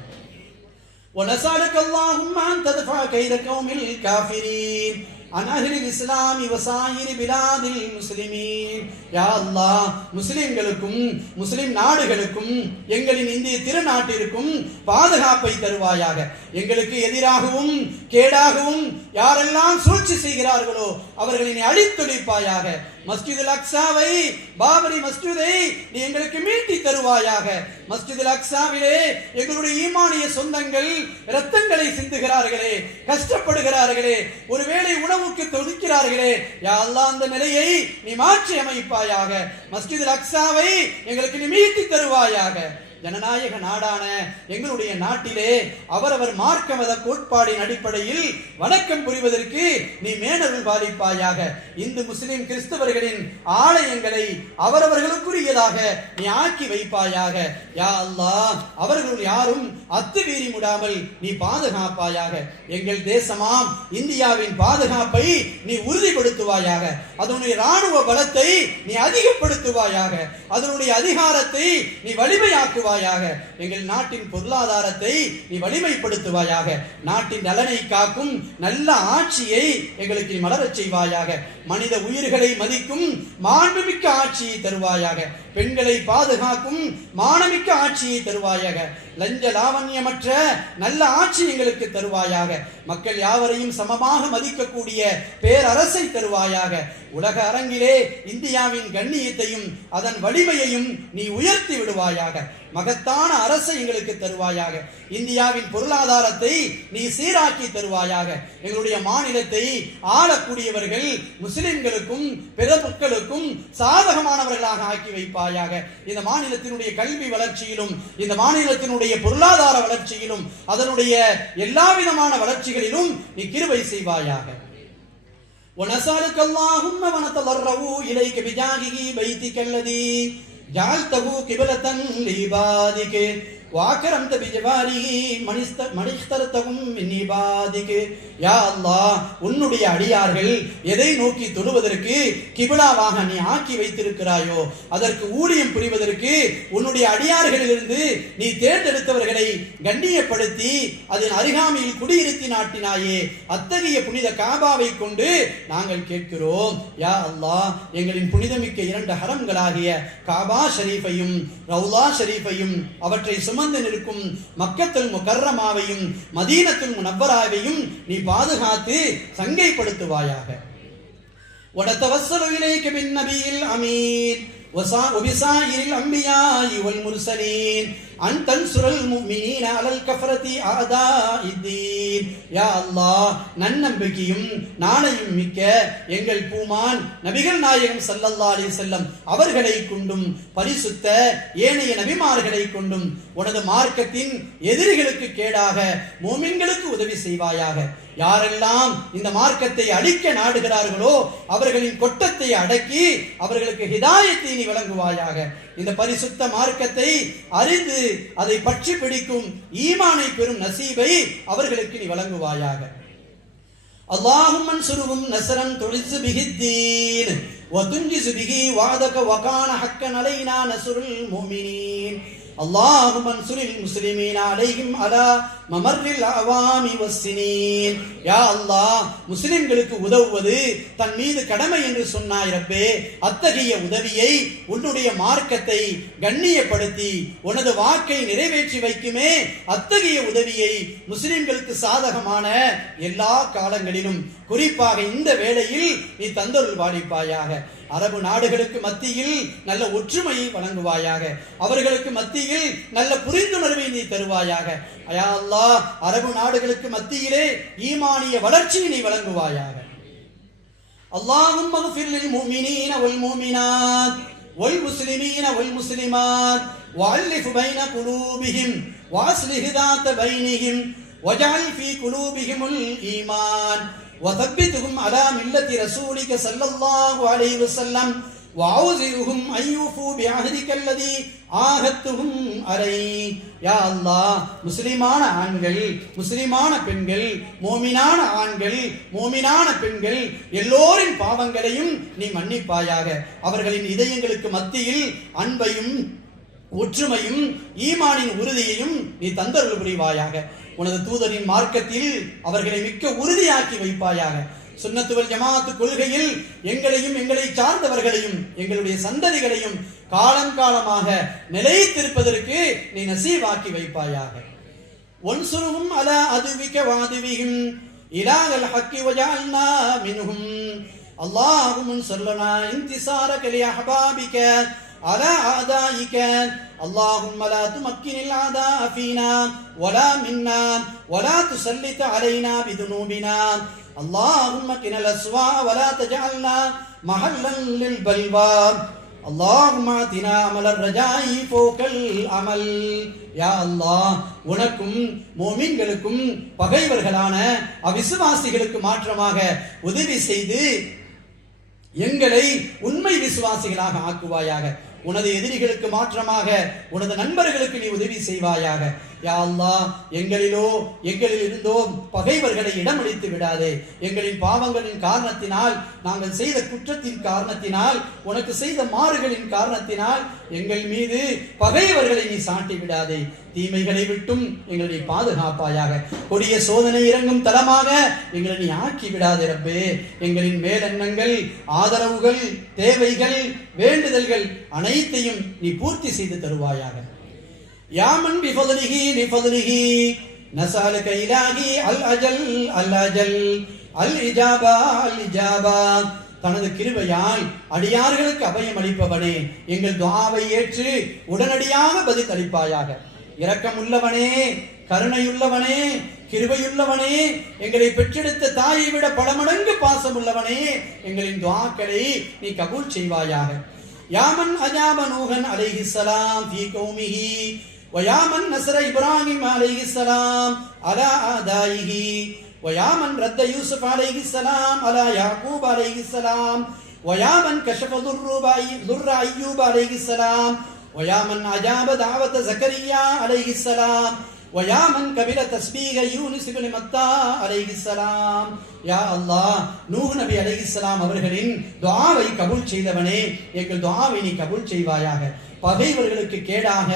ونسألك اللهم أن تدفع كيد قوم الكافرين عن أهل الإسلام وسائر بلاد المسلمين. யா அல்லாஹ், முஸ்லிம்களுக்கும் முஸ்லிம் நாடுகளுக்கும் எங்களின் இந்திய திருநாட்டிற்கும் பாதுகாப்பை தருவாயாக. எங்களுக்கு எதிராகவும் கேடாகவும் யாரெல்லாம் சூழ்ச்சி செய்கிறார்களோ அவர்களை நீ அழித்தொழிப்பாயாக. மஸ்ஜிதுல் அக்ஸாவை, பாபரி மஸ்ஜிதை நீ எங்களுக்கு மீட்டி தருவாயாக. மஸ்ஜிதுல் அக்ஸாவிலே எங்களுடைய ஈமானிய சொந்தங்கள் இரத்தங்களை சிந்துகிறார்களே, கஷ்டப்படுகிறார்களே, ஒருவேளை உணவுக்கு தொடுக்கிறார்களே, யா அல்லாஹ், அந்த நிலையை நீ மாற்றி அமைப்பாயாக. மஸ்ஜிதுல் அக்ஸாவை எங்களுக்கு நீ மீட்டி தருவாயாக. ஜனநாயக நாடான எங்களுடைய நாட்டிலே அவரவர் மார்க்க மத கோட்பாடின் அடிப்படையில் வணக்கம் புரிவதற்கு நீ மேனருள் பாலிப்பாயாக. இந்து முஸ்லிம் கிறிஸ்தவர்களின் ஆலயங்களை அவரவர்களுக்குரியதாக நீ ஆக்கி வைப்பாயாக. யா அல்லாஹ், அவர்கள் யாரும் அத்துமீறி முடாமல் நீ பாதுகாப்பாயாக. எங்கள் தேசமாம் இந்தியாவின் பாதுகாப்பை நீ உறுதிப்படுத்துவாயாக. அதனுடைய ராணுவ பலத்தை நீ அதிகப்படுத்துவாயாக. அதனுடைய அதிகாரத்தை நீ வலிமையாக்குவாயாக. எங்கள் நாட்டின் பொருளாதாரத்தை நீ வலிமைப்படுத்துவாயாக. நாட்டின் நலனை காக்கும் நல்ல ஆட்சியை எங்களுக்கு நீ மலரச் செய்வாயாக. மனித உயிர்களை மதிக்கும் மாண்புமிக்க ஆட்சியை தருவாயாக. பெண்களை பாதுகாக்கும் மானமிக்க ஆட்சியை தருவாயாக. லஞ்ச லாவண்யமற்ற நல்ல ஆட்சி எங்களுக்கு தருவாயாக. மக்கள் யாவரையும் சமமாக மதிக்கக்கூடிய பேரரசை தருவாயாக. உலக அரங்கிலே இந்தியாவின் கண்ணியத்தையும் அதன் வலிமையையும் நீ உயர்த்தி விடுவாயாக. மகத்தான அரசை எங்களுக்கு தருவாயாக. இந்தியாவின் பொருளாதாரத்தை நீ சீராக்கி தருவாயாக. எங்களுடைய மாநிலத்தை ஆளக்கூடியவர்கள் முஸ்லிம்களுக்கும் பிற மக்களுக்கும் சாதகமானவர்களாக ஆக்கி வைப்பாயாக. இந்த மாநிலத்தினுடைய கல்வி வளர்ச்சியிலும், இந்த மாநிலத்தினுடைய பொருளாதார வளர்ச்சியிலும், அதனுடைய எல்லா விதமான வளர்ச்சிகளிலும் நீ கிருபை செய்வாயாக. ونسألك اللهم ونتضرع إليك بجاهه بيتك الذي جعلته قبلة لعبادك وأكرمت بجواره من اخترتهم من عبادك. யா அல்லாஹ், உன்னுடைய அடியார்கள் எதை நோக்கி தொழுவதற்கு கிபிலாவாக நீ ஆக்கி வைத்திருக்கிறாயோ அதற்கு ஊழியம் புரிவதற்கு உன்னுடைய அடியார்களிலிருந்து நீ தேர்ந்தெடுத்தவர்களை கண்ணியப்படுத்தி அதன் அருகாமையில் குடியிருத்தி நாட்டினாயே. அத்தகைய புனித காபாவை கொண்டு நாங்கள் கேட்கிறோம். யா அல்லாஹ், எங்களின் புனிதமிக்க 2 ஹரம்களாகிய காபா ஷரீஃபையும் ரவுலா ஷரீஃபையும் அவற்றை சுமந்து நிற்கும் மக்கத்துல் முகர்ரமாவையும் மதீனத்துல் முனவ்வராவையும் நீ பாதுகாத்து சங்கைப்படுத்துவாயாக. وَنَتَوَسَّلُ إِلَيْكَ بِالنَّبِيِّ الْأَمِينِ وبسائر الأنبياء والمرسلين أن تنصر المؤمنين على الكفرة أعداء الدين. யா அல்லாஹ், நன்னம்பிக்கையும் நாளையும் மிக்க எங்கள் பூமான் நபிகள் நாயகம் ஸல்லல்லாஹு அலைஹி வஸல்லம் அவர்களை கொண்டும் பரிசுத்த ஏனைய நபிமார்களை கொண்டும் உனது மார்க்கத்தின் எதிரிகளுக்கு கேடாக மூமின்களுக்கு உதவி செய்வாயாக. யாரெல்லாம் இந்த மார்க்கத்தை அழிக்க நாடுகிறார்களோ அவர்களின் கொட்டத்தை அடக்கி அவர்களுக்கு ஹிதாயத்தை நீ வழங்குவாயாக. இந்த பரிசுத்த மார்க்கத்தை அறிந்து அதை பற்றி பிடிக்கும் ஈமானை பெறும் நசீபை அவர்களுக்கு நீ வழங்குவாயாக. اللهم انصرهم نصرا تعز به الدين وتنجز به وعدك وكان حقا علينا نصر المؤمنين. اللهم انصر المسلمين عليهم على ممر الاعوام والسنين. யா அல்லாஹ், முஸ்லிம்களுக்கு உதவுவது தன் மீது கடமை என்று சொன்னாய் ரப்பே. அத்தகைய உதவியை உன்னுடைய மார்க்கத்தை கண்ணியப்படுத்தி உனது வாக்கை நிறைவேற்றி வைக்குமே அத்தகைய உதவியை முஸ்லிம்களுக்கு சாதகமான எல்லா காலங்களிலும் குறிப்பாக இந்த வேளையில் நீ தந்தருள் வாழிப்பாயாக. அரபு நாடுகளுக்கு மத்தியில் நல்ல ஒற்றுமையை வழங்குவாயாக. அவர்களுக்கு மத்தியில் நல்ல புரிந்துணர்வை நீ தருவாயாக. யா அல்லாஹ், அரபு நாடுகளுக்கு மத்தியிலே ஈமானிய வளர்ச்சியை நீ வழங்குவாயாக. اللهم اغفر للمؤمنين والمؤمنات والمسلمين والمسلمات وألف بين قلوبهم وأصلح ذات بينهم واجعل في قلوبهم الإيمان وثبتهم على ملة رسولك صلى الله عليه وسلم وأوزعهم أن يوفوا بعهدك الذي عاهدتهم عليه. யா அல்லாஹ், முஸ்லிமான ஆண்கள் முஸ்லிமான பெண்கள் மோமினான ஆண்கள் மோமினான பெண்கள் எல்லோரின் பாவங்களையும் நீ மன்னிப்பாயாக. அவர்களின் இதயங்களுக்கு மத்தியில் அன்பையும் ஒற்றுமையும் ஈமானின் உறுதியையும் நீ தந்தருள் புரிவாயாக. உனது தூதரின் மார்க்கத்தில் அவர்களை மிக்க உறுதியாக்கி வைப்பாயாக. சுன்னத்துவல் ஜமாஅத்து கொள்கையில் எங்களையும் எங்களை சார்ந்தவர்களையும் எங்களுடைய சந்ததிகளையும் காலங்காலமாக நிலைத்திருப்பதற்கு நீ நசீவாக்கி வைப்பாயாக. ஒன்சுருஹும் அலா அதுவிக வாதுவிஹிம் இலாஹல் ஹக்கி வஜஅல்னா மின்ஹும். அல்லாஹும்ம ஸல்லனா இன்திசாரக லி அஹ்பாபிக على أعدائك. اللهم لا تمكن الأعداء فينا ولا منا ولا تسلط علينا بذنوبنا. اللهم قنا الأسواء ولا تجعلنا محلا للبلوى. اللهم آتنا عمل الرجاء فوق العمل. யா அல்லாஹ், உனக்கும் மோமின்களுக்கும் பகைவர்களான அவிசுவாசிகளுக்கு மாற்றமாக உதவி செய்து எங்களை உண்மை விசுவாசிகளாக ஆக்குவாயாக. உனது எதிரிகளுக்கு மாற்றமாக உனது நண்பர்களுக்கு நீ உதவி செய்வாயாக. யா அல்லாஹ், எங்களில் இருந்தோ பகைவர்களை இடமளித்து விடாதே. எங்களின் பாவங்களின் காரணத்தினால், நாங்கள் செய்த குற்றத்தின் காரணத்தினால், உனக்கு செய்த மாறுகளின் காரணத்தினால் எங்கள் மீது பகைவர்களை நீ சாட்டி விடாதே. தீமைகளை விட்டும் எங்களை பாதுகாப்பாயாக. கொடிய சோதனை இறங்கும் தலமாக எங்களை நீ ஆக்கி விடாதே ரப்பே. எங்களின் மேலெண்ணங்கள், ஆதரவுகள், தேவைகள், வேண்டுதல்கள் அனைத்தையும் நீ பூர்த்தி செய்து தருவாயாக. யாமன் பிஃபத்லிஹி லிஃபத்லிஹி நஸஅலுக இலாஹி அல் அஜல் அல் அஜல் அல் இஜாபா அல் இஜாபா. தனது கிருபையால் அடியார்களுக்கு அபயம் அளிப்பவனே, எங்கள் துஆவை ஏற்று உடனடியாக பதில் அளிப்பாயாக. இரக்கமுள்ளவனே, கருணையுள்ளவனே, கிருபையுள்ளவனே, எங்களை பெற்றெடுத்த தாயை விட பல மடங்கு பாசமுள்ளவனே, எங்களின் துஆக்களை நீ கபூல் செய்வாயாக. யாமன் அஜாப நூஹன் அலைஹிஸ்ஸலாம் ஃபீ கௌமிஹி வயாமன் நஸர இப்ராஹிம் அலைஹிஸ்ஸலாம் அலா ஆதாயிஹி வயாமன் ரத்த யூசுப் அலைஹிஸ்ஸலாம் அலா யாக்கூப் அலைஹிஸ்ஸலாம் வயாமன் கஷஃப துர்ர அய்யூப் அலைஹிஸ்ஸலாம் வயாமன் அஜாப தாவத ஜக்கரியா அலைஹிஸ்ஸலாம் வயாமன் கபில தஸ்பீக யூனுஸ் இப்னு மத்தா அலைஹிஸ்ஸலாம். யா அல்லாஹ், நூஹ் நபி அலைஹிஸ்ஸலாம் அவர்களின் துஆவை கபூல் செய்தவனே, எங்கள் துஆவை நீ கபூல் செய்வாயாக. பகைவர்களுக்கு கேடாக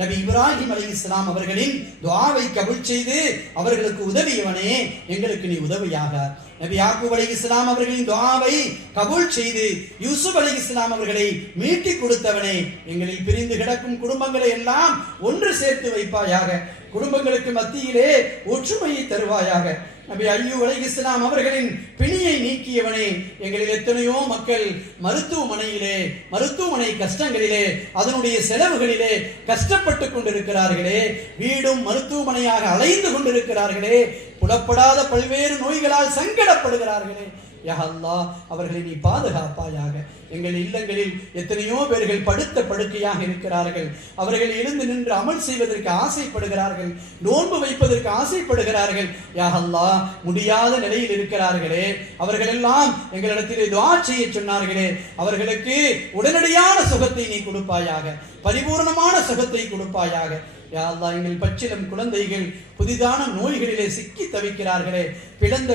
நபி இப்ராஹிம் அலைஹிஸ்ஸலாம் அவர்களின் துஆவை கபூல் செய்து அவர்களுக்கு உதவியவனே, எங்களுக்கு நீ உதவியாக. நபி யாக்கூப் அலைஹிஸ்ஸலாம் அவர்களின் துஆவை கபூல் செய்து யூசுப் அலைஹிஸ்ஸலாம் அவர்களை மீட்டி கொடுத்தவனே, எங்களில் பிரிந்து கிடக்கும் குடும்பங்களை எல்லாம் ஒன்று சேர்த்து வைப்பாயாக. குடும்பங்களுக்கு மத்தியிலே ஒற்றுமையை தருவாயாக. நபி அய்யூப் அலைஹிஸ்ஸலாம் அவர்களின் பிணியை நீக்கியவனே, எங்களில் எத்தனையோ மக்கள் மருத்துவமனை கஷ்டங்களிலே, அதனுடைய செலவுகளிலே கஷ்டப்பட்டு கொண்டிருக்கிறார்களே, வீடும் மருத்துவமனையாக அலைந்து கொண்டிருக்கிறார்களே, புலப்படாத பல்வேறு நோய்களால் சங்கடப்படுகிறார்களே, யா அல்லாஹ் அவர்களை நீ பாதுகாப்பாயாக. எங்கள் இல்லங்களில் எத்தனையோ பேர்கள் படுத்த படுக்கையாக இருக்கிறார்கள். அவர்கள் எழுந்து நின்று அமல் செய்வதற்கு ஆசைப்படுகிறார்கள், நோன்பு வைப்பதற்கு ஆசைப்படுகிறார்கள். யா அல்லாஹ் முடியாத நிலையில் இருக்கிறார்களே, அவர்கள் எல்லாம் எங்களிடத்திலே துஆ செய்ய சொன்னார்களே, அவர்களுக்கு உடனடியான சுகத்தை நீ கொடுப்பாயாக, பரிபூர்ணமான சுகத்தை கொடுப்பாயாக. யா அல்லாஹ் எங்கள் பச்சிலம் குழந்தைகள் புதிதான நோய்களிலே சிக்கி தவிக்கிறார்களே, பிறந்த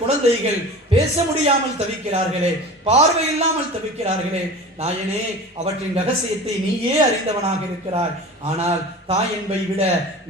குழந்தைகள் பேச முடியாமல் தவிக்கிறார்களே, பார்வை இல்லாமல் தவிக்கிறார்களே, நாயனே அவற்றின் ரகசியத்தை நீயே அறிந்தவனாக இருக்கிறாய். ஆனால் தாய் என்பை விட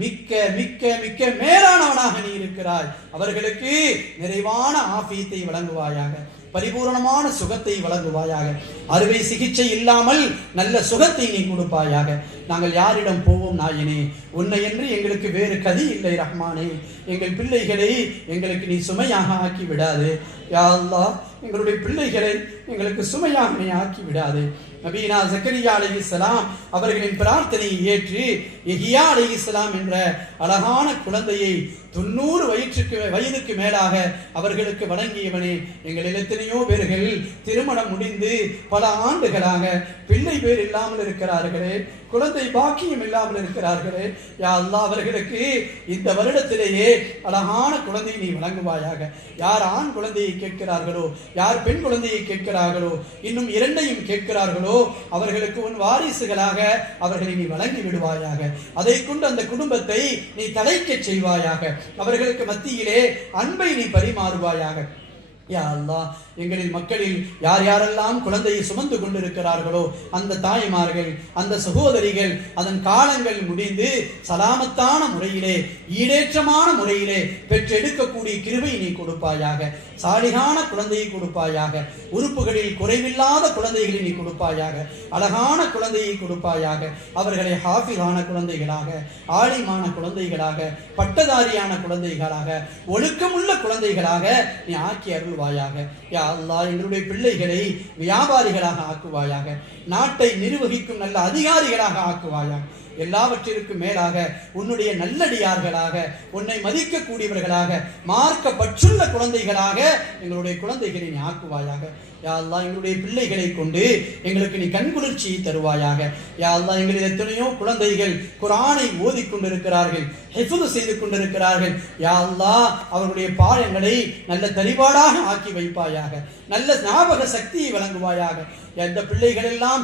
மிக்க மிக்க மிக்க மேலானவனாக நீ இருக்கிறாய். அவர்களுக்கு நிறைவான ஆஃபியத்தை வழங்குவாயாக, பரிபூரணமான சுகத்தை வழங்குவாயாக. அறுவை சிகிச்சை இல்லாமல் நல்ல சுகத்தை நீ கொடுப்பாயாக. நாங்கள் யாரிடம் போவோம் நாயனே? உன்னை என்று எங்களுக்கு வேறு கதி இல்லை ரஹ்மானே. எங்கள் பிள்ளைகளை எங்களுக்கு நீ சுமையாக ஆக்கி விடாது யா அல்லாஹ். எங்களுடைய பிள்ளைகளை எங்களுக்கு சுமையாக நீ ஆக்கி விடாது. நபீனா ஜக்கரியா அலைஹிஸ்ஸலாம் அவர்களின் பிரார்த்தனையை ஏற்று யஹ்யா அலைஹிஸ்ஸலாம் என்ற அழகான குழந்தையை 90 வயதுக்கு மேலாக அவர்களுக்கு வழங்கியவனே, எங்களில் எத்தனையோ பேர்கள் திருமணம் முடிந்து பல ஆண்டுகளாக பிள்ளை பேர் இல்லாமல் இருக்கிறார்களே, குழந்தை பாக்கியம் இல்லாமல் இருக்கிறார்களே. யா அல்லாஹ் அவர்களுக்கு இந்த வருடத்திலேயே அழகான குழந்தையை நீ வழங்குவாயாக. யார் ஆண் குழந்தையை கேட்கிறார்களோ, யார் பெண் குழந்தையை கேட்கிறார்களோ, இன்னும் இரண்டையும் கேட்கிறார்களோ, அவர்களுக்கு உன் வாரிசுகளாக அவர்களை நீ வழங்கி விடுவாயாக. அதை கொண்டு அந்த குடும்பத்தை நீ தலைக்க செய்வாயாக. அவர்களுக்கு மத்தியிலே அன்பை நீ பரிமாறுவாயாக. யா அல்லாஹ் எங்களில் மக்களில் யார் யாரெல்லாம் குழந்தையை சுமந்து கொண்டிருக்கிறார்களோ அந்த தாய்மார்கள், அந்த சகோதரிகள் அதன் காலங்கள் முடிந்து சலாமத்தான முறையிலே, ஈடேற்றமான முறையிலே பெற்றெடுக்கக்கூடிய கிருபை நீ கொடுப்பாயாக. சாலிகான குழந்தையை கொடுப்பாயாக. உறுப்புகளில் குறைவில்லாத குழந்தைகளை நீ கொடுப்பாயாக. அழகான குழந்தையை கொடுப்பாயாக. அவர்களை ஹாஃபிலான குழந்தைகளாக, ஆலிமான குழந்தைகளாக, பட்டதாரியான குழந்தைகளாக, ஒழுக்கமுள்ள குழந்தைகளாக நீ ஆக்கி அருள்வாயாக. யா அல்லாஹ் எங்களுடைய பிள்ளைகளை வியாபாரிகளாக ஆக்குவாயாக. நாட்டை நிர்வகிக்கும் நல்ல அதிகாரிகளாக ஆக்குவாயாக. எல்லாவற்றிற்கும் மேலாக உன்னுடைய நல்லடியார்களாக, உன்னை மதிக்கக்கூடியவர்களாக, மார்க்க பற்றுள்ள குழந்தைகளாக எங்களுடைய குழந்தைகளை நீ ஆக்குவாயாக. யா அல்லாஹ் எங்களுடைய பிள்ளைகளை கொண்டு எங்களுக்கு நீ கண்குளிர்ச்சியை தருவாயாக. யா அல்லாஹ் எங்களில் எத்தனையோ குழந்தைகள் குர்ஆனை ஓதிக் கொண்டிருக்கிறார்கள், ஹிஃப்து செய்து கொண்டிருக்கிறார்கள். யா அல்லாஹ் அவர்களுடைய பாடங்களை நல்ல தரிபாடாக ஆக்கி வைப்பாயாக. நல்ல ஞாபக சக்தியை வழங்குவாயாக. எந்த பிள்ளைகள் எல்லாம்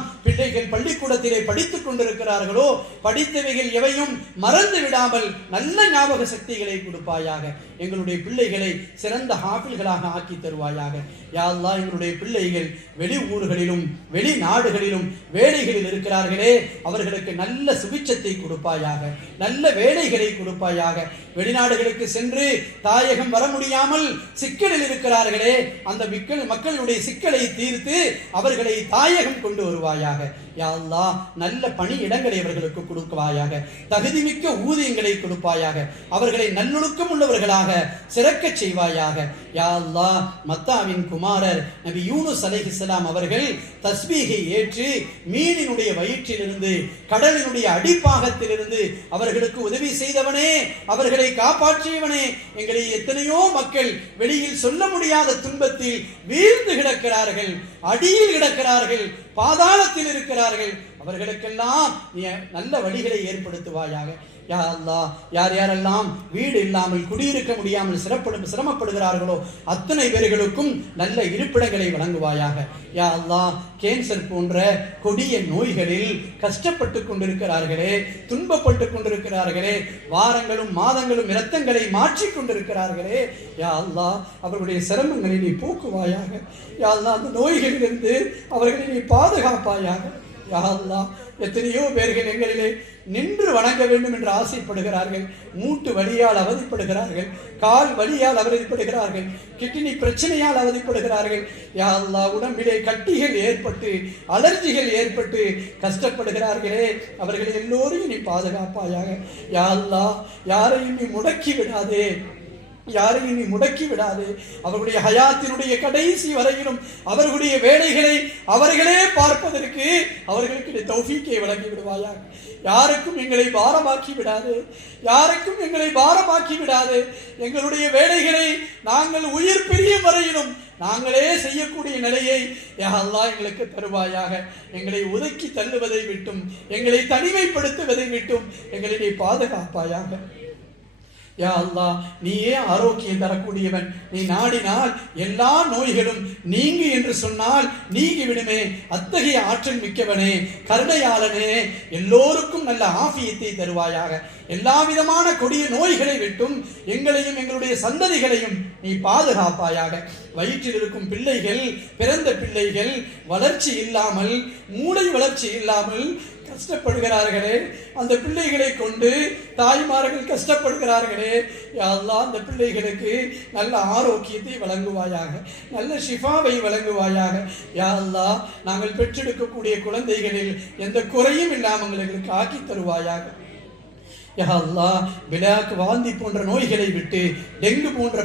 பள்ளிக்கூடத்திலே படித்துக் கொண்டிருக்கிறார்களோ, படித்தவைகள் எவையும் மறந்து விடாமல் நல்ல ஞாபக சக்திகளை கொடுப்பாயாக. எங்களுடைய பிள்ளைகளை சிறந்த ஹாஃபில்களாக ஆக்கி தருவாயாக. யா அல்லாஹ் எங்களுடைய பிள்ளைகள் வெளி ஊர்களிலும் வெளிநாடுகளிலும் வேலைகளில் இருக்கிறார்களே, அவர்களுக்கு நல்ல சுபிட்சத்தை கொடுப்பாயாக, நல்ல வேலைகளை கொடுப்பாயாக. வெளிநாடுகளுக்கு சென்று தாயகம் வர முடியாமல் சிக்கலில் இருக்கிறார்களே, அந்த மக்களுடைய சிக்கலை தீர்த்து அவர்களை தாயகம் கொண்டு வருவாயாக. யா அல்லாஹ் நல்ல பணி இடங்களை அவர்களுக்கு கொடுப்பாயாக. தகுதிமிக்க ஊதியங்களை கொடுப்பாயாக. அவர்களை நல்லொழுக்கம் உள்ளவர்களாக சிறக்க செய்வாயாக. யா அல்லாஹ் மத்தாவின் குமாரர் நபி யூனுஸ் அலைஹிஸ்ஸலாம் அவர்கள் தஸ்பீகை ஏற்று மீனினுடைய வயிற்றிலிருந்து, கடலினுடைய அடிப்பாகத்திலிருந்து அவர்களுக்கு உதவி செய்தவனே, அவர்களை காப்பாற்றியவனே. எங்களை எத்தனையோ மக்கள் வெளியில் சொல்ல முடியாத துன்பத்தில் வீழ்ந்து கிடக்கிறார்கள், அடியில் கிடக்கிறார்கள், பாதாளத்தில் இருக்கிறார்கள். அவர்களுக்கெல்லாம் நீ நல்ல வழிகளை ஏற்படுத்துவாயாக. யா அல்லாஹ் யார் யாரெல்லாம் வீடு இல்லாமல் குடியிருக்க முடியாமல் சிரமப்படுகிறார்களோ அத்தனை பேர்களுக்கும் நல்ல இருப்பிடங்களை வழங்குவாயாக. யா அல்லாஹ் கேன்சர் போன்ற கொடிய நோய்களில் கஷ்டப்பட்டு கொண்டிருக்கிறார்களே, துன்பப்பட்டு கொண்டிருக்கிறார்களே, வாரங்களும் மாதங்களும் இரத்தங்களை மாற்றிக் கொண்டிருக்கிறார்களே, யா அல்லாஹ் அவர்களுடைய சிரமங்களை நீ போக்குவாயாக. யா அல்லாஹ் அந்த நோய்களிலிருந்து அவர்களை நீ பாதுகாப்பாயாக. யா அல்லாஹ், எத்தனையோ பேர்கள் எங்களிலே நின்று வணங்க வேண்டும் என்று ஆசைப்படுகிறார்கள். மூட்டு வலியால் அவதிப்படுகிறார்கள், கால் வலியால் அவதிப்படுகிறார்கள், கிட்னி பிரச்சனையால் அவதிப்படுகிறார்கள். யா அல்லாஹ், உடம்பிலே கட்டிகள் ஏற்பட்டு அலர்ஜிகள் ஏற்பட்டு கஷ்டப்படுகிறார்களே, அவர்கள் எல்லோரையும் நீ பாதுகாப்பாயாக. யா அல்லாஹ், யாரையும் நீ முடக்கி விடாதே, யாரையும் நீ முடக்கி விடாது. அவர்களுடைய ஹயாத்தினுடைய கடைசி வரையிலும் அவர்களுடைய வேலைகளை அவர்களே பார்ப்பதற்கு அவர்களுக்கு நீ தௌஃபீக்கை வழங்கி விடுவாயாக. யாருக்கும் எங்களை பாரமாக்கி விடாது, யாருக்கும் எங்களை பாரமாக்கி விடாது. எங்களுடைய வேலைகளை நாங்கள் உயிர் பிரியும் வரையிலும் நாங்களே செய்யக்கூடிய நிலையை யா அல்லாஹ் எங்களுக்கு தருவாயாக. எங்களை ஒதுக்கி தள்ளுவதை விட்டும் எங்களை தனிமைப்படுத்துவதை விட்டும் எங்களை நீ பாதுகாப்பாயாக. யா அல்லாஹ், நீயே ஆரோக்கியம் தரக்கூடியவன். நீ நாடினால் எல்லா நோய்களும் நீங்கு என்று சொன்னால் நீங்கி விடுமே. அத்தகைய ஆற்றல் மிக்கவனே, கருணையாளனே, எல்லோருக்கும் நல்ல ஆஃபியத்தை தருவாயாக. எல்லா விதமான கொடிய நோய்களை விட்டும் எங்களையும் எங்களுடைய சந்ததிகளையும் நீ பாதுகாப்பாயாக. வயிற்றில் இருக்கும் பிள்ளைகள், பிறந்த பிள்ளைகள் வளர்ச்சி இல்லாமல், மூளை வளர்ச்சி இல்லாமல் கஷ்டப்படுகிறார்களே, அந்த பிள்ளைகளை கொண்டு தாய்மார்கள் கஷ்டப்படுகிறார்களே. யா அல்லாஹ், அந்த பிள்ளைகளுக்கு நல்ல ஆரோக்கியத்தை வழங்குவாயாக, நல்ல ஷிஃபாவை வழங்குவாயாக. யா அல்லாஹ், நாங்கள் பெற்றெடுக்கக்கூடிய குழந்தைகளில் எந்த குறையும் இல்லாமல் எங்களுக்கு ஆக்கி தருவாயாக. யா அல்லாஹ், பிலாக், வாந்தி போன்ற நோய்களை விட்டு, டெங்கு போன்ற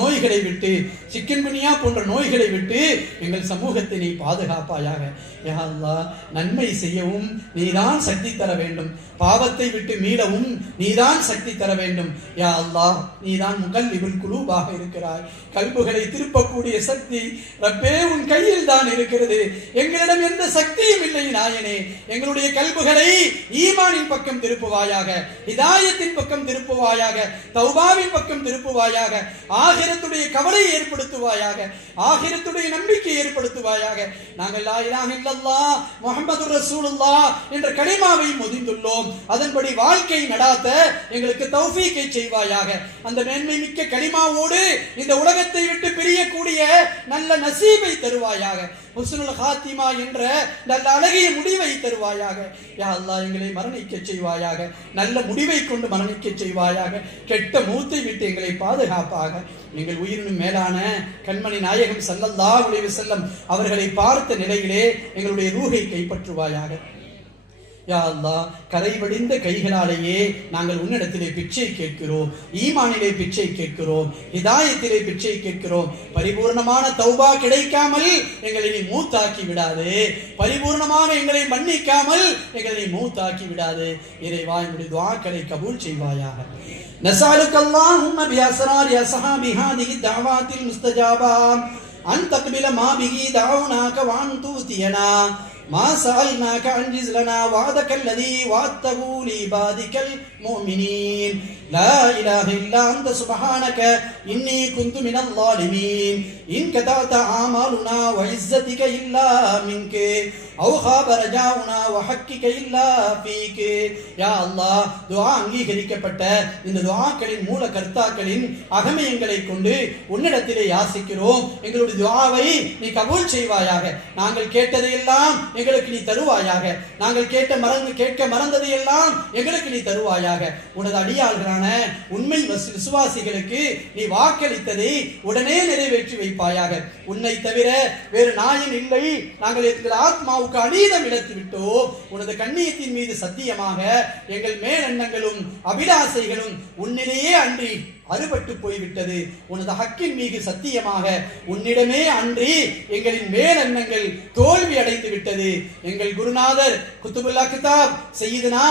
நோய்களை விட்டு, சிக்கன்குனியா போன்ற நோய்களை விட்டு எங்கள் சமூகத்தை நீ பாதுகாப்பாயாக. யா அல்லாஹ், நன்மை செய்யவும் நீதான் சக்தி தர வேண்டும், பாவத்தை விட்டு மீளவும் நீதான் சக்தி தர வேண்டும். யா அல்லாஹ், நீதான் முகல்லிபுல் குலூபாக இருக்கிறாய். கல்புகளை திருப்பக்கூடிய சக்தி ரப்பே உன் கையில் தான் இருக்கிறது. எங்களிடம் எந்த சக்தியும் இல்லை நாயனே. எங்களுடைய கல்புகளை ஈமானின் பக்கம் திருப்புவாயாக, ஹிதாயத்தின் பக்கம் திருப்புவாயாக, தௌபாவின் பக்கம் திருப்புவாயாக, ஆகிரத்துடைய கவலை ஏற்படுத்துவாயாக, ஆகிரத்துடைய நம்பிக்கை ஏற்படுத்துவாயாக. நாங்கள் லா இலாஹ இல்லல்லாஹ் முஹம்மது ரசூலுல்லாஹ் என்ற கலிமாவை மொழிந்துள்ளோம். அதன்படி வாழ்க்கை நடாத்த எங்களுக்கு தௌஃபீக்கை செய்வாயாக. அந்த மேன்மை மிக்க கலிமாவோடு இந்த உலகத்தை விட்டு பிரியக்கூடிய நல்ல நசீபை தருவாயாக. ஹுஸ்னுல் ஹாத்திமா என்ற நல்ல அழகிய முடிவை தருவாயாக. யா அல்லாஹ், எங்களை மரணிக்க செய்வாயாக, நல்ல முடிவை கொண்டு மரணிக்க செய்வாயாக. கெட்ட மூத்தை விட்டு எங்களை பாதுகாப்பாக. எங்கள் உயிரினும் மேலான கண்மணி நாயகம் ஸல்லல்லாஹு அலைஹி வஸல்லம் அவர்களை பார்த்த நிலையிலே எங்களுடைய ரூஹை கைப்பற்றுவாயாக. யா அல்லாஹ், கரைவடிந்த கைகளாலேயே நாங்கள் உன்னிடத்திலே பிச்சை கேட்கிறோம், ஈமானிலே பிச்சை கேட்கிறோம், ஹிதாயத்திலே பிச்சை கேட்கிறோம். பரிபூர்ணமான தௌபா கிடைக்காமல் எங்களை நீ மூத்தாக்கி விடாது, பரிபூர்ணமாக எங்களை மன்னிக்காமல் எங்களை நீ மூத்தாக்கி விடாது. இறைவா, என்னுடைய துஆக்களை கபூல் செய்வாயாக. நஸஅலுக அல்லாஹும்ம பிஅஸ்ராரி அஸ்ஹாபி ஹாதிஹி தஅவாத்தில் முஸ்தஜாபா அன் தக்பில மா பிஹி தஅவுனாக வஅன் தூதியனா ما سألناك عن رزقنا وعدك الذي وعدته لعبادك المؤمنين لا إله إلا أنت سبحانك إني كنت من الظالمين إن كتبت أعمالنا وعزتك إلا منك أو خاب رجاؤنا وحقك إلا فيك. யா அல்லாஹ், துஆ அங்கீகரிக்கப்பட்ட இந்த துஆக்களின் மூல கர்த்தாக்களின் அகமயங்களை கொண்டு உன்னிடத்திலே யாசிக்கிறோம். எங்களுடைய துஆவை நீ கபூல் செய்வாயாக. நாங்கள் கேட்டதையெல்லாம் எங்களுக்கு நீ தருவாயாக. நாங்கள் கேட்க மறந்ததையெல்லாம் எங்களுக்கு நீ தருவாயாக. உனது அடியாள்களான உண்மை விசுவாசிகளுக்கு நீ வாக்களித்ததை உடனே நிறைவேற்றி வைப்பாயாக. உன்னை தவிர வேறு நாயன் இல்லை. நாங்கள் எங்கள் ஆத்மாவுக்கு அநீதம் இழைத்து விட்டோம். உனது கண்ணியத்தின் மீது சத்தியமாக எங்கள் மேலெண்ணங்களும் அபிலாசைகளும் உன்னிலேயே அன்றி அறுபட்டு போய்விட்டது. உனது ஹக்கின் மீது சத்தியமாக உன்னிடமே அன்றி எங்களின் மேலெண்ணங்கள் தோல்வி அடைந்து விட்டது. எங்கள் குருநாதர் குத்துபுல் அக்தாப் சையதுனா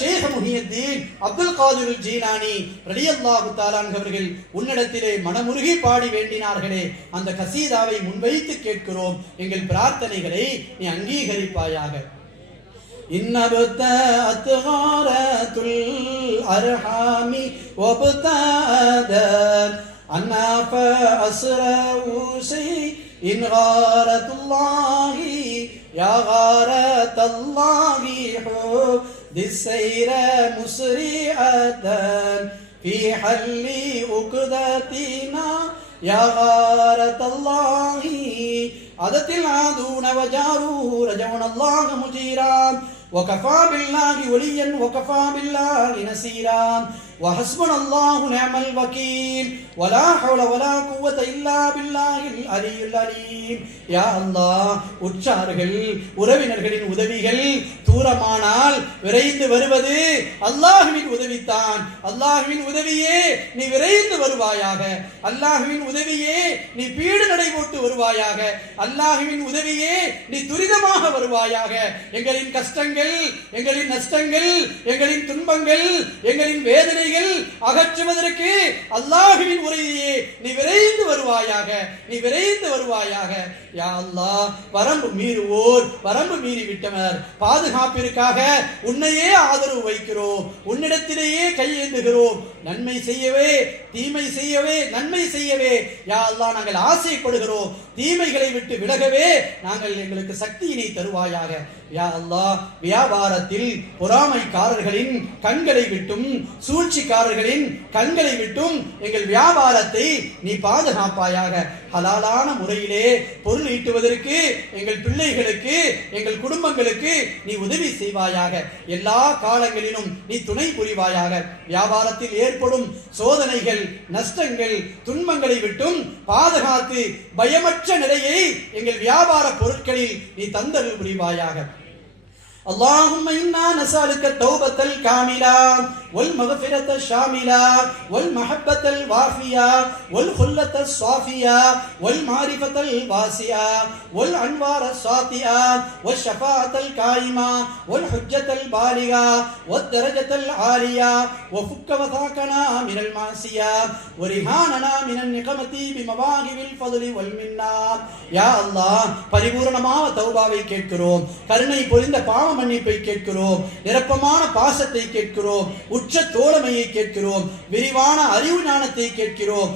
ஷேக் முஹியுத்தீன் அப்துல் காதிர் ஜீலானி ரலியல்லாஹு தஆலா அவர்கள் உன்னிடத்திலே மனமுருகி பாடி வேண்டினார்களே, அந்த கசீதாவை முன்வைத்து கேட்கிறோம். எங்கள் பிரார்த்தனைகளை நீ அங்கீகரிப்பாயாக. إنبتأت غارة الأرحام وابتدت أنا فأسرع شيء إن غارة الله يا غارة الله حب السير مسرعة في حل عقدتنا يا غارة الله அதத்தில் ஆதூன வஜாரூ ரஜவுனல்லாஹ முஜீரா وكفى بالله وليا وكفى بالله نصيرا وحسبنا الله ونعم الوكيل ولا حول ولا قوة إلا بالله العلي العليم يا الله உற்றார்கள் உறவினர்களின் உதவிகள் தூரமானால் விரைந்து வருவது அல்லாஹ்வின் உதவிதான். அல்லாஹ்வின் உதவியே நீ விரைந்து வருவாயாக. அல்லாஹ்வின் உதவியே நீ பீடு நடை போட்டு வருவாயாக. அல்லாஹ்வின் உதவியே நீ துரிதமாக வருவாயாக. எங்களின் கஷ்டங்கள், எங்களின் நஷ்டங்கள், எங்களின் துன்பங்கள், எங்களின் வேதனைகள் அகற்றுவதற்கு அல்லாஹ்வின் உதவியே நீ விரைந்து வருவாயாக. நீ விரைந்து வருவாயாக. யா அல்லாஹ், வரம்பு மீறுவோர், வரம்பு மீறி விட்டனர் பாதுகாப்பிற்காக உன்னையே ஆதரவு வைக்கிறோம். உன்னிடத்திலேயே கையேந்துகிறோம். நன்மை செய்யவே தீமை செய்யவே நன்மை செய்யவே யா அல்லாஹ் நாங்கள் ஆசைப்படுகிறோம். தீமைகளை விட்டு விலகவே நாங்கள் எங்களுக்கு சக்தியினை தருவாயாக. யா அல்லாஹ், வியாபாரத்தில் பொறாமைக்காரர்களின் கண்களை விட்டும் சூழ்ச்சிக்காரர்களின் கண்களை விட்டும் எங்கள் வியாபாரத்தை நீ பாதுகாப்பாயாக. ஹலாலான முறையிலே பொருள் ஈட்டுவதற்கு எங்கள் பிள்ளைகளுக்கு எங்கள் குடும்பங்களுக்கு நீ உதவி செய்வாயாக. எல்லா காலங்களிலும் நீ துணை புரிவாயாக. வியாபாரத்தில் ஏற்படும் சோதனைகள், நஷ்டங்கள், துன்பங்களை விட்டும் பாதுகாத்து பயமற்ற நிலையை எங்கள் வியாபார பொருட்களில் நீ தந்தருள் புரிவாயாக. اللهم إنا نسألك التوبة الكاملة والمغفرة الشاملة والمحبة الوافية والخلة الصافية والمعرفة الواسعة والأنوار الساطعة والشفاعة القائمة والحجة البالغة والدرجة العالية وفك وثاقنا من المعصية ورهاننا من النقمة بمواهب الفضل والمنة. يا الله, பரிபூரணமான தௌபாவை கேட்கிறோம். கருணை பொழிந்த பாவ மன்னிப்பை கேட்கிறோம். நிரப்பமான பாசத்தை கேட்கிறோம். உச்ச தோழமையை கேட்கிறோம். விரிவான அறிவு ஞானத்தை கேட்கிறோம்.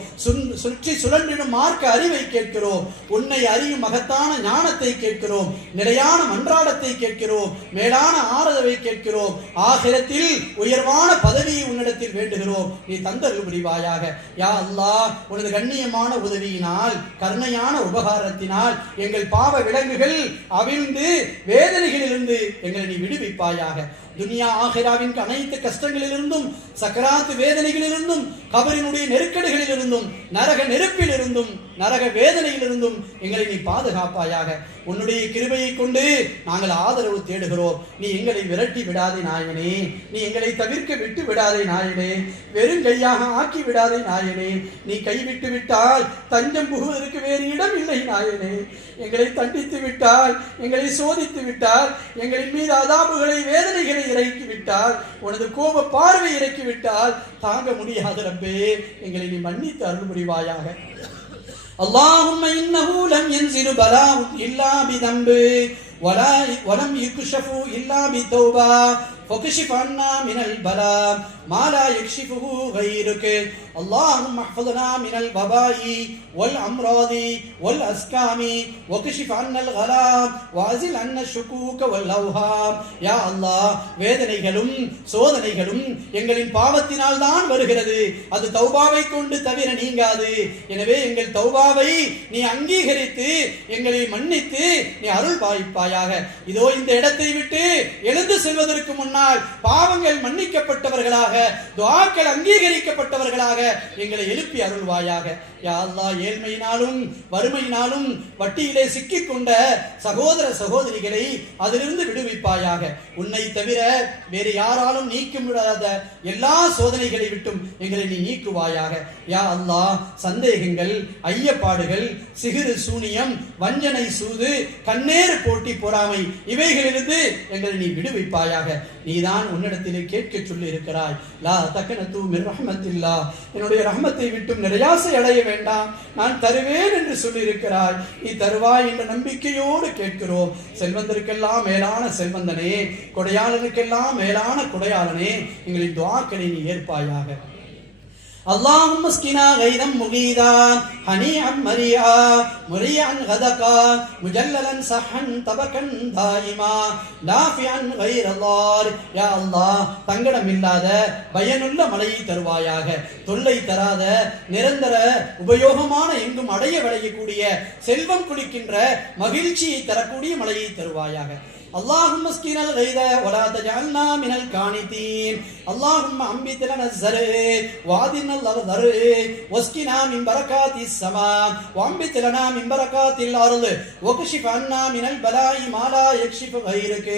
சுற்றி சுழன்றிடும் மார்க்க அறிவை கேட்கிறோம். உன்னை அறியும் மகத்தான ஞானத்தை கேட்கிறோம். நிலையான மன்றாடத்தை கேட்கிறோம். மேலான ஆறுதலை கேட்கிறோம். ஆகிரத்தில் உயர்வான பதவியை உன்னிடத்தில் வேண்டுகிறோம். நீ தந்தருள் புரிவாயாக. யா அல்லாஹ், உனது கண்ணியமான உதவியினால் கருணையான உபகாரத்தினால் எங்கள் பாவ விலங்குகள் அவிழ்ந்து வேதனைகளிலிருந்து எங்களை நீ விடுவிப்பாயாக. துனியா ஆகிராவின் அனைத்து கஷ்டங்களிலிருந்தும், சக்கராத்து வேதனைகளிலிருந்தும், கபரினுடைய நெருக்கடிகளிலிருந்தும், நரக நெருப்பிலிருந்தும், நரக வேதனையிலிருந்தும் எங்களை நீ பாதுகாப்பாயாக. உன்னுடைய கிருபையை கொண்டு நாங்கள் ஆதரவு தேடுகிறோம். நீ எங்களை விரட்டி விடாதே நாயனே. நீ எங்களை தவிர்க்க விட்டு விடாதே நாயனே. வெறும் கையாக ஆக்கி விடாதே நாயனே. நீ கைவிட்டு விட்டால் தஞ்சம் புகுவதற்கு வேறு இடம் இல்லை நாயனே. எங்களை தண்டித்து விட்டால், எங்களை சோதித்து விட்டால், எங்களின் மீது அதாபுகளை வேதனைகளை இறக்கி விட்டால், உனது கோப பார்வை இறக்கி விட்டால் தாங்க முடியாத ரப்பே, எங்களை நீ மன்னித்து அருள் புரிவாயாக. اللهم إنه لم ينزل بلاء إلا بذنب ولم يكشف إلا بتوبة فكشف عنا من البلاء ما لا يكشفه غيرك. اللهم احفظنا من الوباء والأمراض والأسقام وكشف عنا الغلاء وأزل عنا الشكوك والأوهام. يا الله, வேதனைகளும் சோதனைகளும் எங்களின் பாவத்தினால் தான் வருகிறது. அது தௌபாவை கொண்டு தவிர நீங்காது. எனவே எங்கள் தௌபாவை நீ அங்கீகரித்து எங்களை மன்னித்து நீ அருள் பாலிப்பாயாக. இதோ இந்த இடத்தை விட்டு எழுந்து செல்வதற்கு முன்னால் பாவங்கள் மன்னிக்கப்பட்டவர்களாக, துஆக்கள் அங்கீகரிக்கப்பட்டவர்களாக எங்களை எழுப்பி அருள்வாயாக. யா அல்லாஹ், ஏழ்மையினாலும் வறுமையினாலும் வட்டியிலே சிக்கிக் கொண்ட சகோதர சகோதரிகளை அதிலிருந்து விடுவிப்பாயாக. உன்னை தவிர வேறு யாராலும் நீக்க முடியாத எல்லா சோதனைகளை விட்டும் எங்களை நீ நீக்குவாயாக. யா அல்லாஹ், சந்தேகங்கள், ஐயப்பாடுகள், சிகிறு சூனியம், வஞ்சனை, சூது, கண்ணேறு போட்டி, பொறாமை இவைகளிலிருந்து எங்களை நீ விடுவிப்பாயாக. நீதான் உன்னிடத்திலே கேட்க சொல்லி இருக்கிறாய். லா தக்னது மின் ரஹ்மத்தில்லாஹ், என்னுடைய ரஹ்மத்தை விட்டும் நிராசை அடைய வேண்டாம், நான் தருவேன் என்று சொல்லி இருக்கிறாய். நீ தருவாய் என்ற நம்பிக்கையோடு கேட்கிறோம். செல்வந்தருக்கெல்லாம் மேலான செல்வந்தனே, கொடையாளனுக்கெல்லாம் மேலான கொடையாளனே, எங்களின் துஆக்களை நீ ஏற்பாயாக. اللهم اسقنا غيثا مغيثا هنيئا مريئا مريئا غدقا مجللا صحا طبقا دائما نافعا غير ضار. யா அல்லாஹ், தங்கடம் இல்லாத பயனுள்ள மழையை தருவாயாக, தொல்லை தராத நிரந்தர உபயோகமான எங்கும் அடைய விளையக்கூடிய செல்வம் குளிக்கின்ற மகிழ்ச்சியை தரக்கூடிய மழையை தருவாயாக. اللهم اسقنا الغيث ولا تجعلنا من القانطين. اللهم انبت لنا الزرع وعدنا الضرع واسقنا من بركات السماء وانبت لنا من بركات الارض وكشف عنا من البلاء ما لا يكشف غيرك.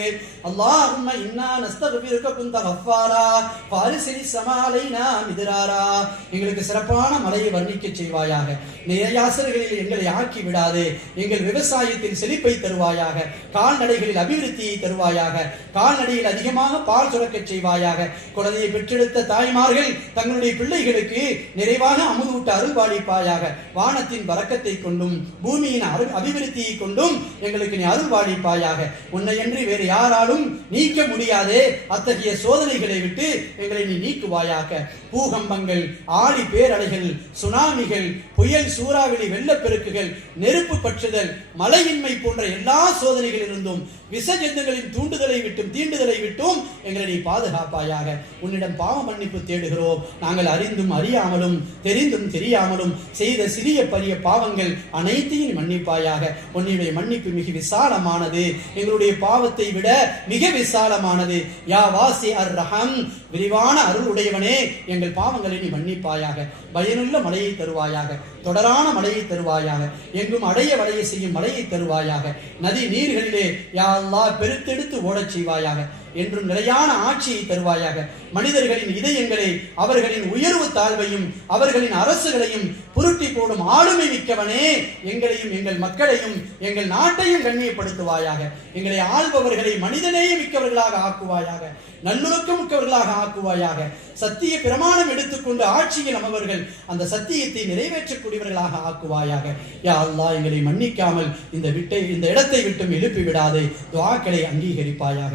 اللهم انا نستغفرك كنت غفارا فارسل السماء علينا مدرارا. எங்களுக்கு சிறப்பான மழையை வர்ணிக்க செய்வாயாக. நியாசர்களில் எங்களை ஆக்கி விடாதே. எங்கள் விவசாயத்தில் செழிப்பை தருவாயாக. கால்நடைகளில் அபிவிருத்தியை தருவாயாக. கால்நடையில் அதிகமாக பால் சுரக்க செய்வாயாக. குழந்தையை பெற்றெடுத்த தாய்மார்கள் தங்களுடைய பிள்ளைகளுக்கு நிறைவாக அமுதூட்ட அருள்வாளிப்பாயாக. வானத்தின் வரக்கத்தை கொண்டும் பூமியின் அபிவிருத்தியை கொண்டும் எங்களுக்கு நீ அருள்வாளிப்பாயாக. உன்னையன்றி வேறு யாராலும் நீக்க முடியாதே அத்தகைய சோதனைகளை விட்டு எங்களை நீ நீக்குவாயாக. பூகம்பங்கள், ஆழி பேரலைகள், சுனாமிகள், புயல், சூறாவளி, வெள்ளப்பெருக்குகள், நெருப்பு பற்றுதல், மழையின்மை போன்ற எல்லா சோதனைகள் இருந்தும் விசஜந்துகளின் தீண்டுதலை விட்டும் எங்களை நீ பாதுகாப்பாயாக. உன்னிடம் பாவ மன்னிப்பு தேடுகிறோம். நாங்கள் அறிந்தும் அறியாமலும் தெரிந்தும் தெரியாமலும் செய்த சிறிய பெரிய பாவங்கள் அனைத்தையும் மன்னிப்பாயாக. உன்னுடைய மன்னிப்பு மிக விசாலமானது, எங்களுடைய பாவத்தை விட மிக விசாலமானது. யா வாசி அர் ரஹம், விரிவான அருள் உடையவனே, எங்கள் பாவங்களை நீ மன்னிப்பாயாக. பயனுள்ள மழையை தருவாயாக, தொடரான மழையை தருவாயாக. எங்கும் அடைய வளைய செய்யும் மழையை தருவாயாக. நதி நீர்களிலே யா அல்லாஹ் பெருத்தெடுத்து ஓடச் செய்வாயாக. என்றும் நிலையான ஆட்சியை தருவாயாக. மனிதர்களின் இதயங்களை, அவர்களின் உயர்வு தாழ்வையும் அவர்களின் அரசுகளையும் புரட்டி போடும் ஆளுமை மிக்கவனே, எங்களையும் எங்கள் மக்களையும் எங்கள் நாட்டையும் கண்ணியப்படுத்துவாயாக. எங்களை ஆள்பவர்களை மனிதநேய மிக்கவர்களாக ஆக்குவாயாக, நல்லொழுக்கம் மிக்கவர்களாக ஆக்குவாயாக. சத்திய பிரமாணம் எடுத்துக்கொண்டு ஆட்சியில் அமர்வர்கள் அந்த சத்தியத்தை நிறைவேற்றக்கூடியவர்களாக ஆக்குவாயாக. யா அல்லாஹ், எங்களை மன்னிக்காமல் இந்த இடத்தை விட்டும் எழுப்பி விடாதே. துஆக்களை அங்கீகரிப்பாயாக.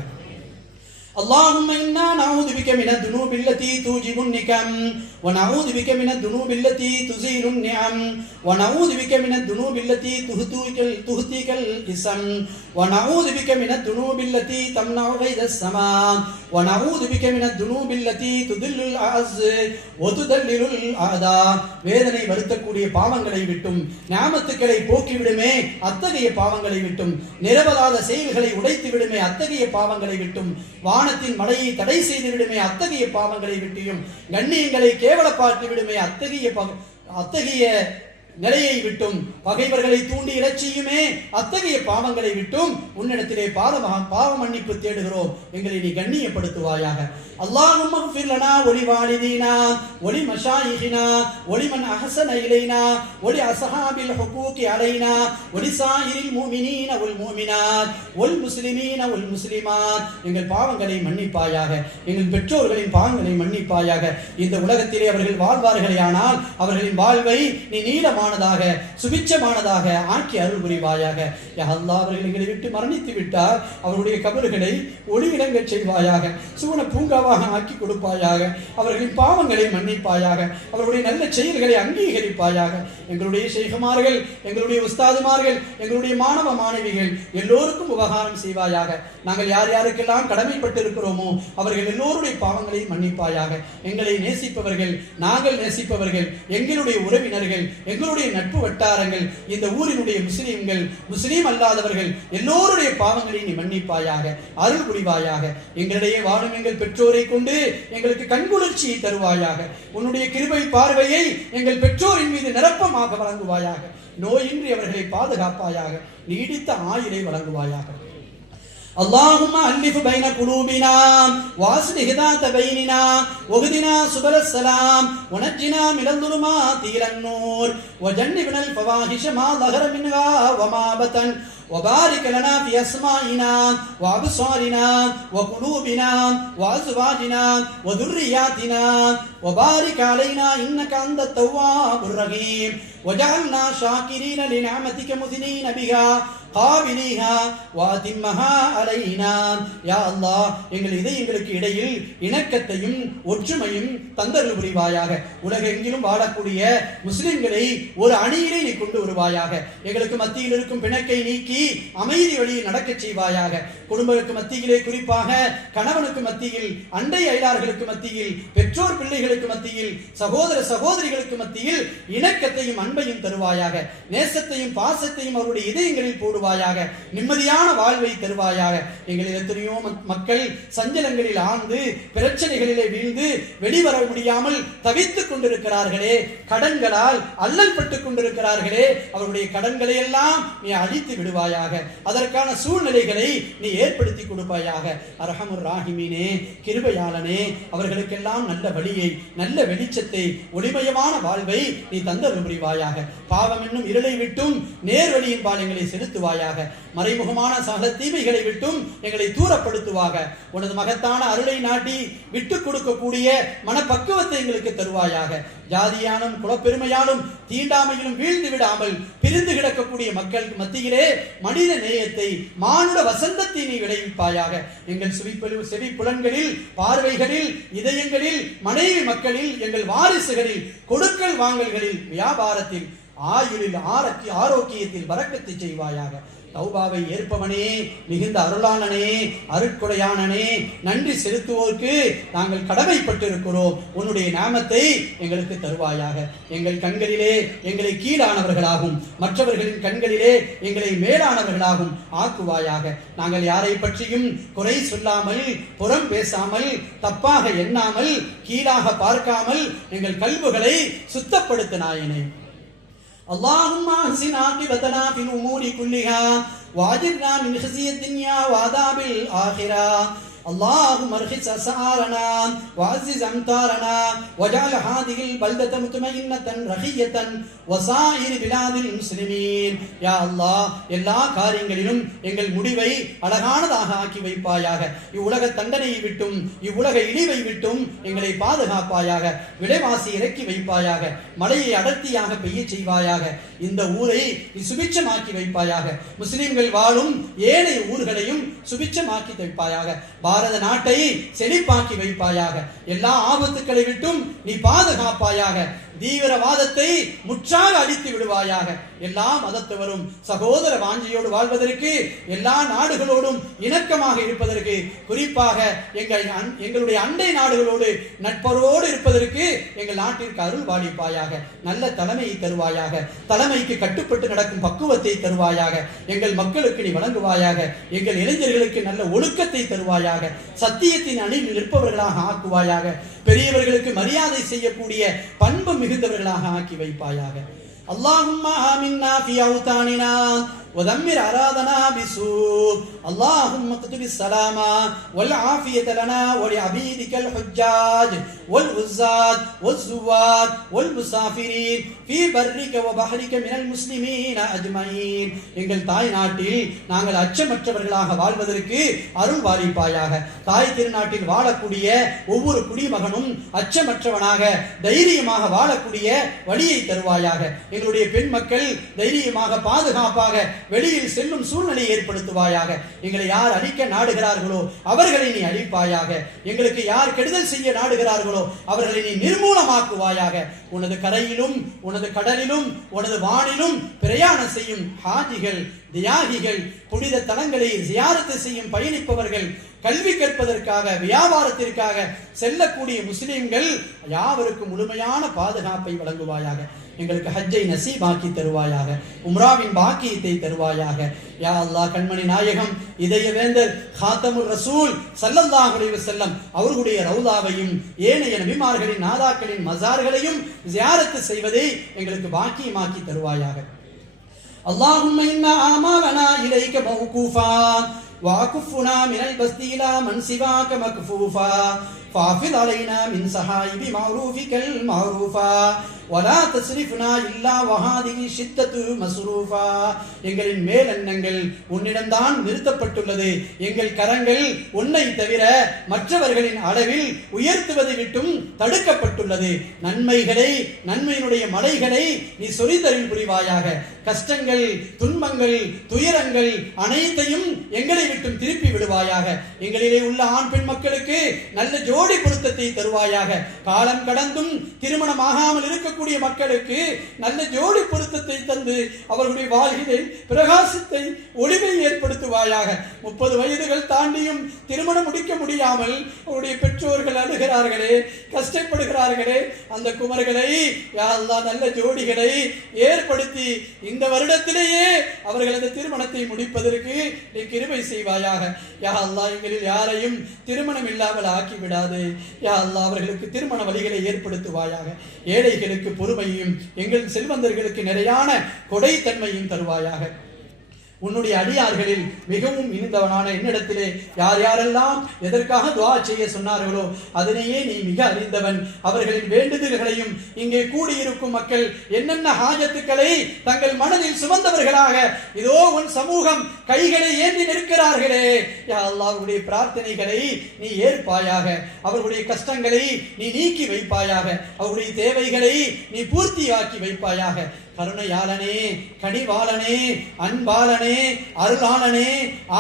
اللهم إنا نعوذ بك من الذنوب التي توجب النكم ونعوذ بك من الذنوب التي تزيل النعم ونعوذ بك من الذنوب التي تهتك الاسم ونعوذ بك من الذنوب التي تمنع غيث السماء ونعوذ بك من الذنوب التي تذل الأعز وتذلل الأعداء. வேதனை வருத்தக்கூடிய பாவங்களை விட்டும் நியாமத்துக்களை போக்கி விடுமே அத்தகைய பாவங்களை விட்டும், நிரபராத செயல்களை உடைத்து விடுமே அத்தகைய பாவங்களை விட்டும், வானத்தின் மழையை தடை செய்து விடுமே அத்தகைய பாவங்களை விட்டும், கண்ணியங்களை கேவலப்பாக்கி விடுமே அத்தகைய நிலையை விட்டும், பகைவர்களை தூண்டி இலட்சியுமே அத்தகைய பாவங்களை விட்டும் உன்னிடத்திலே பாவ மன்னிப்பு தேடுகிறோம். எங்களை நீ கண்ணியப்படுத்துவாயாக. அல்லாஹும்ம ஃபிர் லனா வலி வாலிதீனா வலி மஷாயிஹினா வலி மன் அஹ்ஸன இலைனா வலி அஸ்ஹாபில் ஹுகூகி அலைனா வலி சாயிரில் முஃமினீன வல் முஃமினாத் வல் முஸ்லிமீன வல் முஸ்லிமாத். எங்கள் பாவங்களை மன்னிப்பாயாக. எங்கள் பெற்றோர்களின் பாவங்களை மன்னிப்பாயாக. இந்த உலகத்திலே அவர்கள் வாழ்வார்களே ஆனால் அவர்களின் வாழ்வை நீ நீளமானதாக சுபிட்சமானதாக ஆக்கி அருள் புரிவாயாக. யா அல்லாஹ், அவர்கள் எங்களை விட்டு மரணித்து விட்டார், அவருடைய கபறுகளை ஒளியிடங்கச் செய்வாயாக. சுவன பூங்கா ஆக்கி கொடுப்பாயாக. அவர்களின் பாவங்களை மன்னிப்பாயாக. அவர்களுடைய நல்ல செயல்களை அங்கீகரிப்பாயாக. எங்களுடைய ஷேகுமார்கள், எங்களுடைய உஸ்தாதுமார்கள், எங்களுடைய மாணவ மாணவிகள் எல்லோருக்கும் உபகாரம் செய்வாயாக. நாங்கள் யார் யாருக்கெல்லாம் கடமைப்பட்டு இருக்கிறோமோ அவர்கள் எல்லோருடைய பாவங்களை மன்னிப்பாயாக. எங்களை நேசிப்பவர்கள், நாங்கள் நேசிப்பவர்கள், எங்களுடைய உறவினர்கள், எங்களுடைய நட்பு வட்டாரங்கள், இந்த ஊரினுடைய முஸ்லீம்கள், முஸ்லீம் அல்லாதவர்கள் எல்லோருடைய பாவங்களை நீ மன்னிப்பாயாக, அருள் புரிவாயாக. எங்களிடையே வாழும் எங்கள் பெற்றோரை கொண்டு எங்களுக்கு கண்குளிர்ச்சியை தருவாயாக. உன்னுடைய கிருபை பார்வையை எங்கள் பெற்றோரின் மீது நிரப்பமாக வழங்குவாயாக. நோயின்றி அவர்களை பாதுகாப்பாயாக. நீடித்த ஆயுளை வழங்குவாயாக. اللهم ألف بين قلوبنا واصلح ذات بيننا واهدنا سبل السلام ونجنا من الظلمات إلى النور وجنبنا الفواحش ما ظهر منها وما بطن وبارك لنا في أسمائنا وأبصارنا وقلوبنا وأزواجنا وذرياتنا وبارك علينا إنك أنت التواب الرحيم وجعلنا شاكرين لنعمتك مثنين بها قابليها واتمها علينا. யா அல்லாஹ், எங்கள் இதயங்களுக்கு இடையில் இணக்கத்தையும் ஒற்றுமையும் தந்தருள் புரிவாயாக. உலகெங்கிலும் வாழக்கூடிய முஸ்லிம்களை ஒரு அணியிலே நீ கொண்டு வருவாயாக. எங்களுக்கு மத்தியில் இருக்கும் பிணக்கை நீக்கி அமைதி வழியில் நடக்க செய்வாயாக. குடும்பங்களுக்கு மத்தியிலே, குறிப்பாக கணவனுக்கு மத்தியில், அண்டை அயலார்களுக்கு மத்தியில், பெற்றோர் பிள்ளைகளுக்கு மத்தியில், சகோதர சகோதரிகளுக்கு மத்தியில் இணக்கத்தையும் அன்பையும் தருவாயாக. நேசத்தையும் பாசத்தையும் அவருடைய இதயங்களில் போடுவாயாக. நிம்மதியான வாழ்வை தருவாயாக. எங்களில் எத்தனையோ மக்கள் சஞ்சலங்களில் ஆழ்ந்து பிரச்சனைகளிலே வீழ்ந்து வெளிவர முடியாமல் தவித்துக் கொண்டிருக்கிறார்களே, கடன்களால் அல்லல் பட்டுக் கொண்டிருக்கிறார்களே, அவருடைய கடன்களை எல்லாம் நீ அழித்து விடுவாயாக. அதற்கான சூழ்நிலைகளை நீ ஏற்படுத்தி கொடுப்பாயாக. அர்ஹமுர் ராஹிமீனே, கிருபையாளனே, அவர்களுக்கெல்லாம் நல்ல வழியை, நல்ல வெளிச்சத்தை, ஒளிமயமான வாழ்வை நீ தந்தருள் புரிவாயாக. பாவம் என்னும் இருளை விட்டும் நேர்வழியின் பால் எங்களை செலுத்துவாயாக. மறைமுகமான சகல தீமைகளை விட்டும் எங்களை தூரப்படுத்துவாக. உனது மகத்தான அருளை நாட்டி விட்டுக் கொடுக்கக்கூடிய மனப்பக்குவத்தை எங்களுக்கு தருவாயாக. ஜாதியானும் குலப்பெருமையாலும் தீண்டாமையிலும் வீழ்ந்து விடாமல் பிரிந்து கிடக்கக்கூடிய மக்கள் மத்தியிலே மனித நேயத்தை, மானுட வசந்தத்தை நீ விளைவிப்பாயாக. எங்கள் செவி புலன்களில், பார்வைகளில், இதயங்களில், மனைவி மக்களில், எங்கள் வாரிசுகளில், கொடுக்கல் வாங்கல்களில், வியாபாரத்தில், ஆயுளில், ஆரோக்கியத்தில் பரக்கத்தை செய்வாயாக. தௌபாவை ஏற்பவனே, மிகுந்த அருளானனே, அருட்கொடையானனே, நன்றி செலுத்துவோருக்கு நாங்கள் கடமைப்பட்டிருக்கிறோம். உன்னுடைய நாமத்தை எங்களுக்கு தருவாயாக. எங்கள் கண்களிலே எங்களை கீழானவர்களாகும், மற்றவர்களின் கண்களிலே எங்களை மேலானவர்களாகும் ஆக்குவாயாக. நாங்கள் யாரை பற்றியும் குறை சொல்லாமல், புறம் பேசாமல், தப்பாக எண்ணாமல், கீழாக பார்க்காமல் எங்கள் கல்புகளை சுத்தப்படுத்த நாயனே. اللهم احسن عاقبتنا في الامور كلها واجرنا من خزي الدنيا وعذاب الاخره. اللهم ارخص اسعارنا وعزز امطارنا واجعل هذه البلده مطمئنه رخيه وسائر بلاد المسلمين. يا الله, எல்லா காரியங்களிலும் எங்கள் முடிவை அழகானதாக ஆக்கி வைப்பாயாக. இவ்வுலக தண்டனையை விட்டும், இவ்வுலக இழிவை விட்டும் எங்களை பாதுகாப்பாயாக. விலைவாசி இறக்கி வைப்பாயாக. மழையை அடர்த்தியாக பெய்ய செய்வாயாக. இந்த ஊரை நீ சுபிட்சமாக்கி வைப்பாயாக. முஸ்லிம்கள் வாழும் ஏனைய ஊர்களையும் சுபிட்சமாக்கி வைப்பாயாக. பாரத நாட்டை செழிப்பாக்கி வைப்பாயாக. எல்லா ஆபத்துக்களை விட்டும் நீ பாதுகாப்பாயாக. தீவிரவாதத்தை முற்றாக அழித்து விடுவாயாக. எல்லா மதத்தவரும் சகோதர வாஞ்சியோடு வாழ்வதற்கு, எல்லா நாடுகளோடும் இணக்கமாக இருப்பதற்கு, குறிப்பாக எங்களுடைய அண்டை நாடுகளோடு நட்பரோடு இருப்பதற்கு எங்கள் நாட்டிற்கு அருள் பாலிப்பாயாக. நல்ல தலைமையை தருவாயாக. தலைமைக்கு கட்டுப்பட்டு நடக்கும் பக்குவத்தை தருவாயாக. எங்கள் மக்களுக்கு நீ வழங்குவாயாக. எங்கள் இளைஞர்களுக்கு நல்ல ஒழுக்கத்தை தருவாயாக. சத்தியத்தின் அணியில் நிற்பவர்களாக ஆக்குவாயாக. பெரியவர்களுக்கு மரியாதை செய்யக்கூடிய பண்பு மிகுந்தவர்களாக ஆக்கி வைப்பாயாக. اللهم آمنا في أوطاننا ودمر أرادنا بسوء. اللهم اكتب السلام والعافية لنا ولعبيدك الحجاج والعزاد والزواد والمسافرين في برك وبحرك من المسلمين أجمعين. எங்கள் தாய் நாட்டில் நாங்கள் அச்சமற்றவர்களாக வாழ்வதற்கு அருள் பாலிப்பாயாக. தாய் திருநாட்டில் வாழக்கூடிய ஒவ்வொரு குடிமகனும் அச்சமற்றவனாக, தைரியமாக வாழக்கூடிய வழியை தருவாயாக. எங்களுடைய பெண் மக்கள் தைரியமாக, பாதுகாப்பாக வெளியில் செல்லும் சூழ்நிலை ஏற்படுத்துவாயாக. எங்களை யார் அழிக்க நாடுகிறார்களோ அவர்களை நீ அழிப்பாயாக. எங்களுக்கு யார் கெடுதல் செய்ய நாடுகிறார்களோ அவர்களை நீ நிர்மூலமாக்குவாயாக. உனது கரையிலும், உனது கடலிலும், உனது வானிலும் பிரயாணம் செய்யும் ஹாஜிகள், தியாகிகள், புனித தலங்களை ஜியாரத்து செய்யும் பயணிப்பவர்கள், கல்வி கற்பதற்காக, வியாபாரத்திற்காக செல்லக்கூடிய முஸ்லிம்கள் யாவருக்கும் முழுமையான பாதுகாப்பை வழங்குவாயாக. எங்களுக்கு ஹஜ்ஜை நசீபாக்கி தருவாயாக. உம்ராவின் பாக்கியத்தை தருவாயாக. யா அல்லாஹ், கண்மணி நாயகம், இதய வேந்தர் காத்தமுர் ரசூல் ஸல்லல்லாஹு அலைஹி வஸல்லம் அவர்களுடைய ரவுதாவையும் ஏனைய நபிமார்களின் நாதாக்களின் மஸார்களையும் ஜியாரத்து செய்வதை எங்களுக்கு பாக்கியமாக்கி தருவாயாக. اللهم إن آمالنا إليك موقوفا وأكفنا من البسط إلى من سواك مكفوفا ஃபாஃபில் அலைனா மின் ஸஹாயிபி மஅரூஃபிகல் மஅரூஃபா வலா தஸ்ரிஃப்னா இல்லா வஹாதிஹி ஷித்தத்து மஸ்ரூஃபா. எங்களின் மேலெண்ணங்கள் உன்னிடம்தான் நிறுத்தப்பட்டுள்ளது. எங்கள் கரங்கள் உன்னை தவிர மற்றவர்களின் அளவில் உயர்த்துவதை விட்டும் தடுக்கப்பட்டுள்ளது. நன்மையினுடைய மலைகளை நீ சொரிதரில் புரிவாயாக. கஷ்டங்கள், துன்பங்கள், துயரங்கள் அனைத்தையும் எங்களை விட்டும் திருப்பி விடுவாயாக. எங்களிலே உள்ள ஆண் பெண் மக்களுக்கு நல்ல ஜோடி பொருத்தத்தை தருவாயாக. காலம் கடந்தும் திருமணமாகாமல் இருக்கக்கூடிய மக்களுக்கு நல்ல ஜோடி பொருத்தத்தை தந்து அவர்களுடைய வாழ்விலே பிரகாசத்தை, ஒளிவை ஏற்படுத்துவாயாக. 30 வயதுகள் தாண்டியும் திருமணம் முடிக்க முடியாமல் அவருடைய பெற்றோர்கள் அழுகிறார்களே, கஷ்டப்படுகிறார்களே, அந்த குமர்களை யா அல்லாஹ் நல்ல ஜோடிகளை ஏற்படுத்தி இந்த வருடத்திலேயே அவர்கள் அந்த திருமணத்தை முடிப்பதற்கு நீ கிருபை செய்வாயாக. யா அல்லாஹ் எங்களில் யாரையும் திருமணம் இல்லாமல் ஆக்கிவிடாது. யா அல்லாஹ் அவர்களுக்கு திருமண வழிகளை ஏற்படுத்துவாயாக. ஏழைகளுக்கு பொறுமையும், எங்கள் செல்வந்தர்களுக்கு நிறையான கொடைத்தன்மையும் தருவாயாக. உன்னுடைய அடியார்களில் மிகவும் இனிந்தவனான என்னிடத்திலே யார் யாரெல்லாம் எதற்காக துஆ செய்ய சொன்னார்களோ அதனையே நீ மிக அறிந்தவன். அவர்களின் வேண்டுதல்களையும், இங்கே கூடியிருக்கும் மக்கள் என்னென்ன ஹாஜத்துக்களை தங்கள் மனதில் சுமந்தவர்களாக இதோ உன் சமூகம் கைகளை ஏந்தி நிற்கிறார்களே, யா அல்லாஹ் அவர்களுடைய பிரார்த்தனைகளை நீ ஏற்பாயாக. அவர்களுடைய கஷ்டங்களை நீ நீக்கி வைப்பாயாக. அவர்களுடைய தேவைகளை நீ பூர்த்தியாக்கி வைப்பாயாக. கருணையாளனே, கனிவாளனே, அன்பாளனே, அருளாளனே,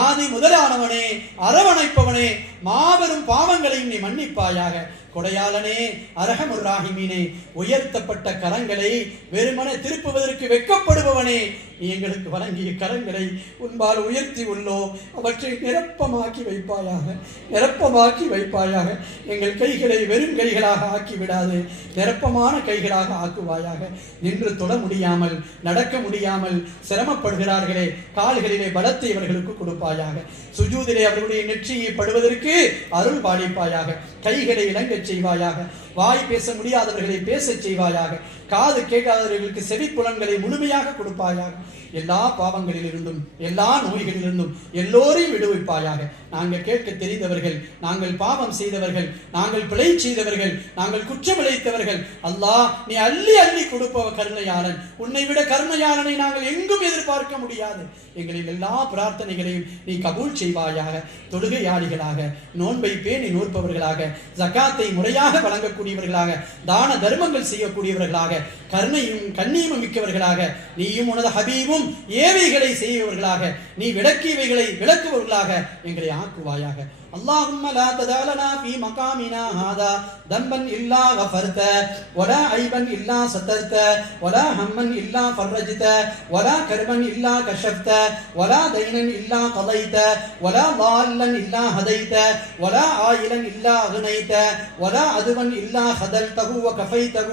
ஆதி முதலானவனே, அரவணைப்பவனே, மாபெரும் பாவங்களையும் நீ மன்னிப்பாயாக. கொடையாளனே, அரஹமுர் ராஹிமீனே, உயர்த்தப்பட்ட கரங்களை வெறுமனே திருப்புவதற்கு வெட்கப்படுபவனே, நீ எங்களுக்கு வழங்கிய கரங்களை உன்பால் உயர்த்தி உள்ளோம். அவற்றை நிரப்பமாக்கி வைப்பாயாக, நிரப்பமாக்கி வைப்பாயாக. எங்கள் கைகளை வெறும் கைகளாக ஆக்கிவிடாது, நிரப்பமான கைகளாக ஆக்குவாயாக. நின்று தொட முடியாமல், நடக்க முடியாமல் சிரமப்படுகிறார்களே, கால்களிலே பலத்தை அவர்களுக்கு கொடுப்பாயாக. சுஜூதிலே அவர்களுடைய நெற்றியை படுவதற்கு அருள் பாலிப்பாயாக. கைகளை இலங்கச் செய்வாயாக. வாய் பேச முடியாதவர்களை பேசச் செய்வாயாக. காது கேட்காதவர்களுக்கு செவி புலன்களை முழுமையாக கொடுப்பாயாக. எல்லா பாவங்களிலிருந்தும், எல்லா நோய்களிலிருந்தும் எல்லோரையும் விடுவிப்பாயாக. நாங்கள் கேட்க தெரிந்தவர்கள், நாங்கள் பாவம் செய்தவர்கள், நாங்கள் பிழை செய்தவர்கள், நாங்கள் குற்றம் இழைத்தவர்கள், அல்லாஹ் நீ அள்ளி அள்ளி கொடுப்பவ கருணையாளன். உன்னை விட கருணையாளனை நாங்கள் எங்கும் எதிர்பார்க்க முடியாது. எங்களின் எல்லா பிரார்த்தனைகளையும் நீ கபூல் செய்வாயாக. தொழுகையாளிகளாக, நோன்பை பேணி நோற்பவர்களாக, ஜகாத்தை முறையாக வழங்கக்கூடியவர்களாக, தான தர்மங்கள் செய்யக்கூடியவர்களாக, கருணையும் கண்ணியமும் மிக்கவர்களாக, நீயும் உனது ஹபீபும் ஏவைகளை செய்பவர்களாக, நீ விளக்கியவைகளை விளக்குபவர்களாக எங்களை ஆக்குவாயாக. اللهم لا تدع لنا في مقامنا هذا ذنبا إلا غفرته ولا عيبا إلا سترته ولا هما إلا فرجته ولا كربا إلا كشفته ولا دينا إلا قضيته ولا ضالا إلا هديته ولا عائلا إلا أغنيته ولا عدوا إلا خذلته وكفيته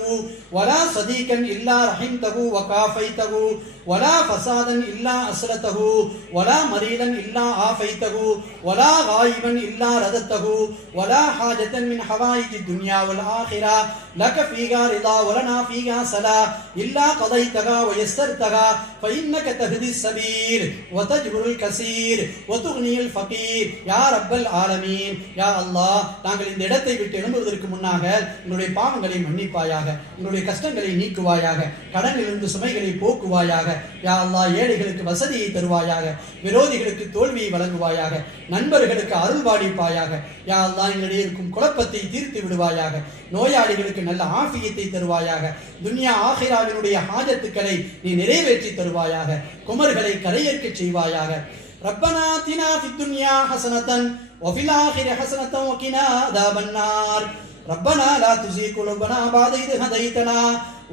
ولا صديقا إلا رحمته وكافيته ولا فسادا إلا أسرته ولا مريضا إلا عافيته ولا غائبا إلا رددته ولا حاجة من حوائج الدنيا والآخرة لك فيها رضا ولنا فيها صلاح إلا قضيتها ويسرتها فإنك تهدي السبيل وتجبر الكثير وتغني الفقير يا رب العالمين. يا الله நாங்கள் இந்த இடத்தை விட்டு எழும்புவதற்கு முன்னாக எங்களுடைய பாவங்களை மன்னிப்பாயாக, எங்களுடைய கஷ்டங்களை நீக்குவாயாக, கடனிலிருந்து சுமைகளை போக்குவாயாக. யா அல்லாஹ் ஏழைகளுக்கு வசதியை தருவாயாக, விரோதிகளுக்கு தோல்வியை வழங்குவாயாக, நண்பர்களுக்கு அருள் பாலிப்பாயாக. யா அல்லாஹ் எங்களிடையே இருக்கும் குழப்பத்தை தீர்த்து விடுவாயாக, நோயாளிகளுக்கு நல்ல ஆஃபியத்தை தருவாயாக, துன்யா ஆகிராவினுடைய ஹாஜத்துக்களை நீ நிறைவேற்றி தருவாயாக, குமர்களை கரையேற்க செய்வாயாக. ரப்பனா ஆத்தினா ஃபித் துன்யா ஹஸனத்தன் வஃபில் ஆখিরাতি ஹஸனத்தன் வகினா அஸாபன்னார். ரப்பனா லா துஸிக் குலூபனா பஅத இத் ஹதைதனா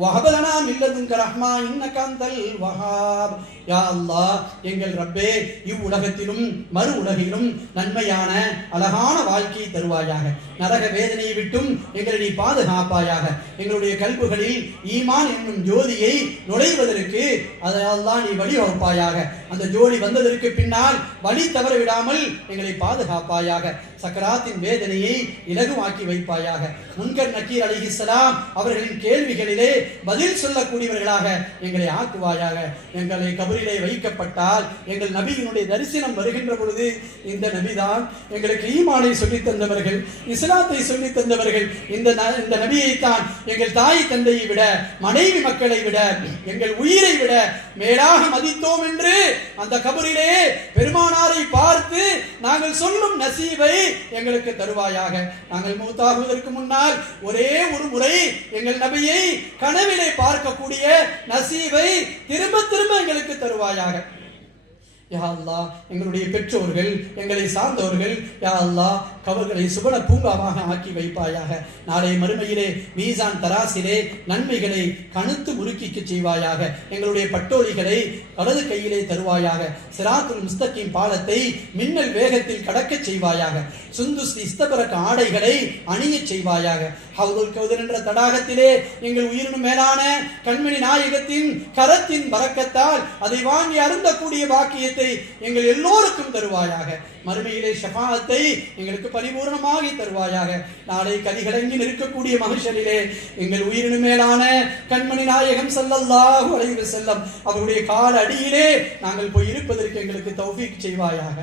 வஹப் லனா மின் லதுன்க ரஹ்மா இன்னக அன்தல் வஹாப். யா அல்லாஹ் எங்கள் ரப்பே, இவ்வுலகத்திலும் மறு உலகிலும் நன்மையான அழகான வாழ்க்கையை தருவாயாக. நரக வேதனையை விட்டும் எங்களை நீ பாதுகாப்பாயாக. எங்களுடைய கல்புகளில் ஈமான் என்னும் ஜோதியை நுழைவதற்கு அதையெல்லாம் நீ வழிவகுப்பாயாக. அந்த ஜோதி வந்ததற்கு பின்னால் வழி தவற விடாமல் எங்களை பாதுகாப்பாயாக. சக்கராத்தின் வேதனையை இலகுவாக்கி வைப்பாயாக. முன்கர் நக்கீர் அலைஹிஸ்ஸலாம் அவர்களின் கேள்விகளிலே பதில் சொல்லக்கூடியவர்களாக எங்களை ஆக்குவாயாக. எங்களை கபரிலே வைக்கப்பட்டால் எங்கள் நபியினுடைய தரிசனம் வருகின்ற பொழுது இந்த நபிதான் எங்களுக்கு ஈமானை சொல்லித் தந்தவர்கள், இஸ்லாத்தை சொல்லித் தந்தவர்கள், இந்த நபியைத்தான் எங்கள் தாய் தந்தையை விட, மனைவி மக்களை விட, எங்கள் உயிரை விட மேலாக மதித்தோம் என்று அந்த கபரிலே பெருமானாரை பார்த்து நாங்கள் சொல்லும் நசீபை எங்களுக்கு தருவாயாக. நாங்கள் மூத்தாகுவதற்கு முன்னால் ஒரே ஒரு முறை எங்கள் நபியை கனவிலே பார்க்கக்கூடிய நசீபை திரும்ப திரும்ப எங்களுக்கு தருவாயாக. யா அல்லாஹ், எங்களுடைய பெற்றோர்கள், எங்களை சார்ந்தவர்கள், யா அல்லாஹ் கவர்களை சுபன பூங்காவாக ஆக்கி வைப்பாயாக. நாளை மறுமையிலே மீசான் தராசிலே நன்மைகளை கணுத்து முறுக்கிக்க செய்வாயாக. எங்களுடைய பட்டோலிகளை வலது கையிலே தருவாயாக. சிராத்துல் முஸ்தகீம் பாலத்தை மின்னல் வேகத்தில் கடக்க செய்வாயாக. சுந்துஸ் இஸ்தபரக் ஆடைகளை அணிய செய்வாயாக. ஹவுதுல் கௌதர் என்ற தடாகத்திலே எங்கள் உயிரினும் மேலான கண்மணி நாயகத்தின் கரத்தின் பரக்கத்தால் அதை வாங்கி அருந்தக்கூடிய பாக்கியத்தை எங்கள் எல்லோருக்கும் தருவாயாக. மறுமையிலே ஷஃபாஅத்தை எங்களுக்கு பரிபூர்ணமாகி தருவாயாக. நாளை கலிகலங்கி நிற்கக்கூடிய மஹ்ஷரிலே எங்கள் உயிரினும் மேலான கண்மணி நாயகம் ஸல்லல்லாஹு அலைஹி வஸல்லம் அவருடைய கால அடியிலே நாங்கள் போய் இருப்பதற்கு எங்களுக்கு தௌஃபீக் செய்வாயாக.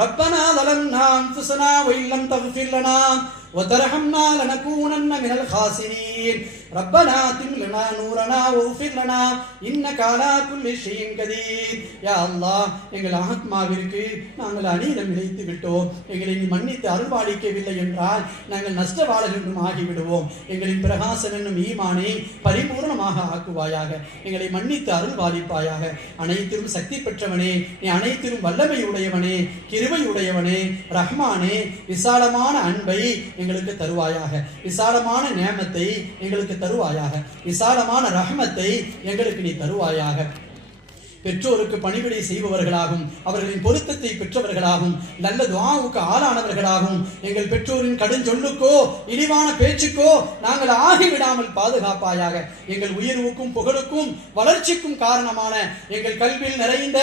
ரப்பனா ظلمنا أنفسنا وإن لم تغفر لنا وترحمنا لنكونن من الخاسرين ربنا أتم لنا نورنا واغفر لنا إنك على كل شيء قدير. யா அல்லாஹ், எங்கள் ஆத்மாவிற்கு நாங்கள் அநீதம் இழைத்து விட்டோம். எங்களை நீ மன்னித்து அருள்பாலிக்கவில்லை என்றால் நாங்கள் நஷ்டவாளர்கள் என்றும் ஆகிவிடுவோம். எங்களின் பிரகாசம் என்னும் ஈமானை பரிபூர்ணமாக ஆக்குவாயாக. எங்களை மன்னித்து அருள்பாலிப்பாயாக. அனைத்திலும் சக்தி பெற்றவனே, நீ அனைத்திலும் வல்லமை உடையவனே, கிருபை உடையவனே, ரஹ்மானே, விசாலமான அன்பை எங்களுக்கு தருவாயாக. விசாலமான நேமத்தை எங்களுக்கு தருவாயாக. விசாலமான ரஹ்மத்தை எங்களுக்கு நீ தருவாயாக. பெற்றோருக்கு பணிவிடை செய்பவர்களாகும், அவர்களின் பொருத்தத்தை பெற்றவர்களாகும், நல்ல துஆவுக்கு ஆளானவர்களாகும், எங்கள் பெற்றோரின் கடுஞ்சொல்லுக்கோ இழிவான பேச்சுக்கோ நாங்கள் ஆகிவிடாமல் பாதுகாப்பாயாக. எங்கள் உயர்வுக்கும் புகழுக்கும் வளர்ச்சிக்கும் காரணமான எங்கள் கல்வியில் நிறைந்த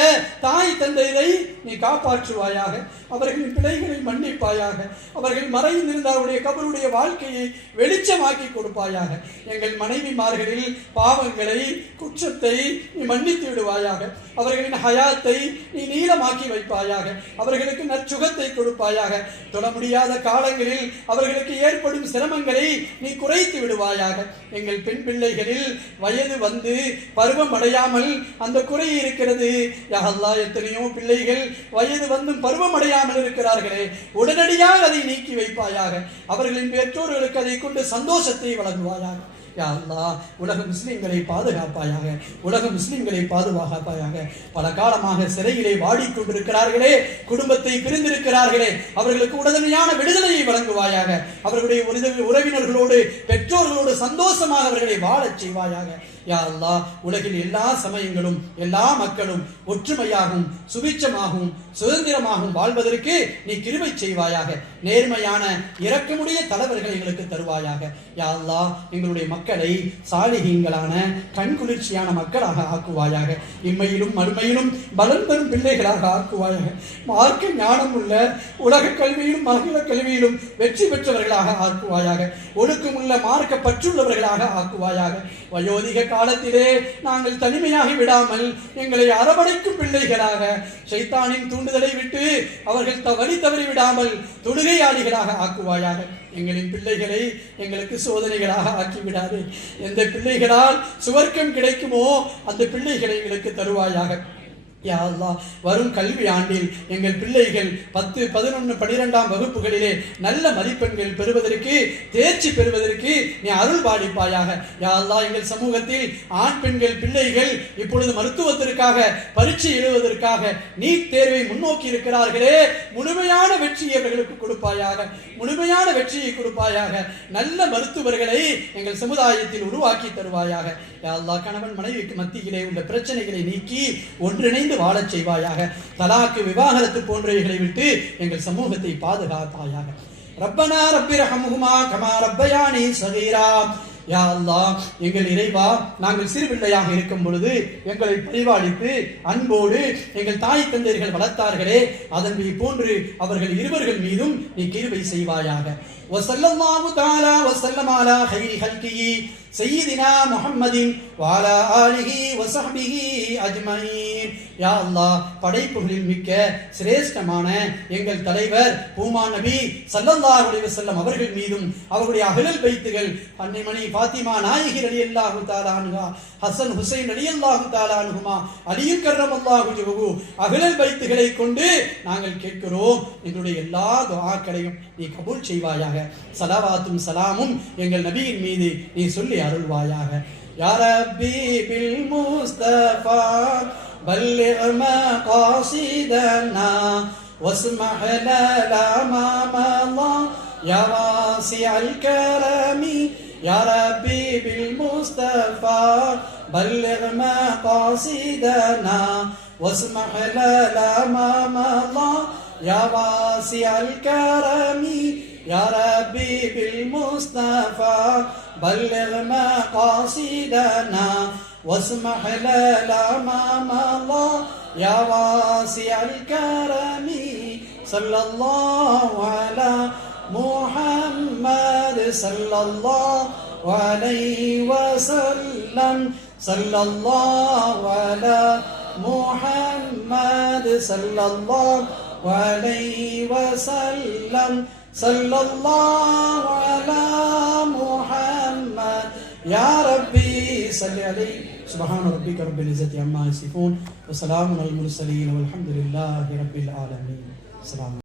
தாய் தந்தையை நீ காப்பாற்றுவாயாக. அவர்களின் பிழைகளை மன்னிப்பாயாக. அவர்கள் மறைந்திருந்த அவருடைய கபருடைய வாழ்க்கையை வெளிச்சமாக்கி கொடுப்பாயாக. எங்கள் மனைவிமார்களில் பாவங்களை, குற்றத்தை நீ மன்னித்து விடுவாயாக. அவர்களின் ஹயாத்தை நீ நீளமாக்கி வைப்பாயாக. அவர்களுக்கு நற்சுகத்தை கொடுப்பாயாக. தொட முடியாத காலங்களில் அவர்களுக்கு ஏற்படும் சிரமங்களை நீ குறைத்து விடுவாயாக. எங்கள் பெண் பிள்ளைகளில் வயது வந்து பருவம் அடையாமல் அந்த குறை இருக்கிறது. யா அல்லாஹ், எத்தனையோ பிள்ளைகள் வயது வந்தும் பருவம் அடையாமல் இருக்கிறார்களே, உடனடியாக அதை நீக்கி வைப்பாயாக. அவர்களின் பெற்றோர்களுக்கு அதை கொண்டு சந்தோஷத்தை வழங்குவாயாக. யா அல்லாஹ், உலக முஸ்லிம்களை பாதுகாப்பாயாக. உலக முஸ்லிம்களை பாதுகாப்பாயாக. பல காலமாக சிறையிலே வாடிக்கொண்டிருக்கிறார்களே, குடும்பத்தை பிரிந்திருக்கிறார்களே, அவர்களுக்கு உடனடியான விடுதலையை வழங்குவாயாக. அவர்களுடைய உறவினர்களோடு, பெற்றோர்களோடு சந்தோஷமாக அவர்களை வாழச் செய்வாயாக. யா அல்லாஹ், உலகில் எல்லா சமயங்களும் எல்லா மக்களும் ஒற்றுமையாகவும் சுபிட்சமாகவும் சுதந்திரமாகவும் வாழ்வதற்கு நீ கிருபை செய்வாயாக. நேர்மையான இரக்கமுடைய தலைவர்களை எங்களுக்கு தருவாயாக. யா அல்லாஹ், எங்களுடைய மக்களை சாலிஹீன்களான கண்குளிர்ச்சியான மக்களாக ஆக்குவாயாக. இம்மையிலும் மறுமையிலும் பலன் பெறும் பிள்ளைகளாக ஆக்குவாயாக. மார்க்க ஞானம் உள்ள உலக கல்வியிலும் மகிழ கல்வியிலும் வெற்றி பெற்றவர்களாக ஆக்குவாயாக. ஒழுக்கமுள்ள மார்க்க பற்றுள்ளவர்களாக ஆக்குவாயாக. வயோதிக காலத்திலே நாங்கள் தனிமையாகி விடாமல் எங்களை அரவணைக்கும் பிள்ளைகளாக, ஷைத்தானின் தூண்டுதலை விட்டு அவர்கள் வழி தவறி விடாமல் தொழுகையாளிகளாக ஆக்குவாயாக. எங்களின் பிள்ளைகளை எங்களுக்கு சோதனைகளாக ஆக்கிவிடாது. எந்த பிள்ளைகளால் சுவர்க்கம் கிடைக்குமோ அந்த பிள்ளைகளை எங்களுக்கு தருவாயாக. யா அல்லாஹ், வரும் கல்வி ஆண்டில் எங்கள் பிள்ளைகள் 10, 11, 12ஆம் வகுப்புகளிலே நல்ல மதிப்பெண்கள் பெறுவதற்கு, தேர்ச்சி பெறுவதற்கு நீ அருள் பாலிப்பாயாக. யா அல்லாஹ், எங்கள் சமூகத்தில் ஆண் பெண்கள் பிள்ளைகள் இப்பொழுது மருத்துவத்திற்காக பரீட்சை எழுதுவதற்காக நீட் தேர்வை முன்னோக்கி இருக்கிறார்களே, முழுமையான வெற்றியை அவர்களுக்கு கொடுப்பாயாக. முழுமையான வெற்றியை கொடுப்பாயாக. நல்ல மருத்துவர்களை எங்கள் சமுதாயத்தில் உருவாக்கி தருவாயாக. யா அல்லாஹ், கணவன் மனைவிக்கு மத்தியிலே உள்ள பிரச்சனைகளை நீக்கி ஒன்றிணைந்து வாழச் செய்வாயாக. தலாக்கு, விவாகரத்து போன்றவைகளை விட்டு எங்கள் சமூகத்தை பாதுகாப்பாயாக. ரப்பனா ரப்பி ரஹம்ஹுமா கமா ரப்பயானி ஸகீரா. யா அல்லாஹ், எங்கள் இறைவா, நாங்கள் சிறுபிள்ளையாக இருக்கும் பொழுது எங்களை பரிபாலித்து அன்போடு எங்கள் தாய் தந்தையர்கள் வளர்த்தார்களே, அதன் போன்று அவர்கள் இருவர்கள் மீதும் நீ கிருபை செய்வாயாக. வஸல்லல்லாஹு தஆலா வஸல்லம் அலா கைரி ஹல்கிஹி சய்யிதினா முஹம்மதின் வஅலா ஆலிஹி வஸஹ்பிஹி அஜ்மஈன். யா அல்லாஹ், படைப்புகளில் மிக்க சிரேஷ்டமான எங்கள் தலைவர் பூமா நபி ஸல்லல்லாஹு அலைஹி வஸல்லம் அவர்கள் மீதும் அவருடைய அஹ்லுல் பைத்துகள் அன்னைமணி ஃபாத்திமா நாயகி ரலியல்லாஹு தஆலா அன்ஹா, ஹசன் ஹுசைன் ரலியல்லாஹு தஆலா அன்ஹுமா, அலியு கர்ரமல்லாஹு வஜ்ஹுஹு அஹ்லுல் பைத்துகளை கொண்டு நாங்கள் கேட்கிறோம். எங்களுடைய எல்லா துஆக்களையும் நீ கபூல் செய்வாயாக. ஸலவாத்தும் ஸலாமும் எங்கள் நபியின் மீது நீ சொல்லி அருள்வாயாக. யா ரப்பி பில் முஸ்தஃபா பல்லிக் மகாசிதனா வஸ்மஹ் லனா மா மضى யா வாசிஅல் கரமி. யா ரப்பி பில் முஸ்தஃபா பல்லிக் மகாசிதனா வஸ்மஹ் லனா மா மضى யா வாசிஅல் கரமி. يا ربي بالمصطفى بلغ مقاصدنا واسمح لنا ما مضى يا واسع الكرم. صلى الله على محمد صلى الله عليه وسلم. صلى الله على محمد صلى الله عليه وسلم. صلى الله على محمد يا ربي صل عليه. سبحان ربك رب العزة عما يصفون وسلام على المرسلين والحمد لله رب العالمين. السلام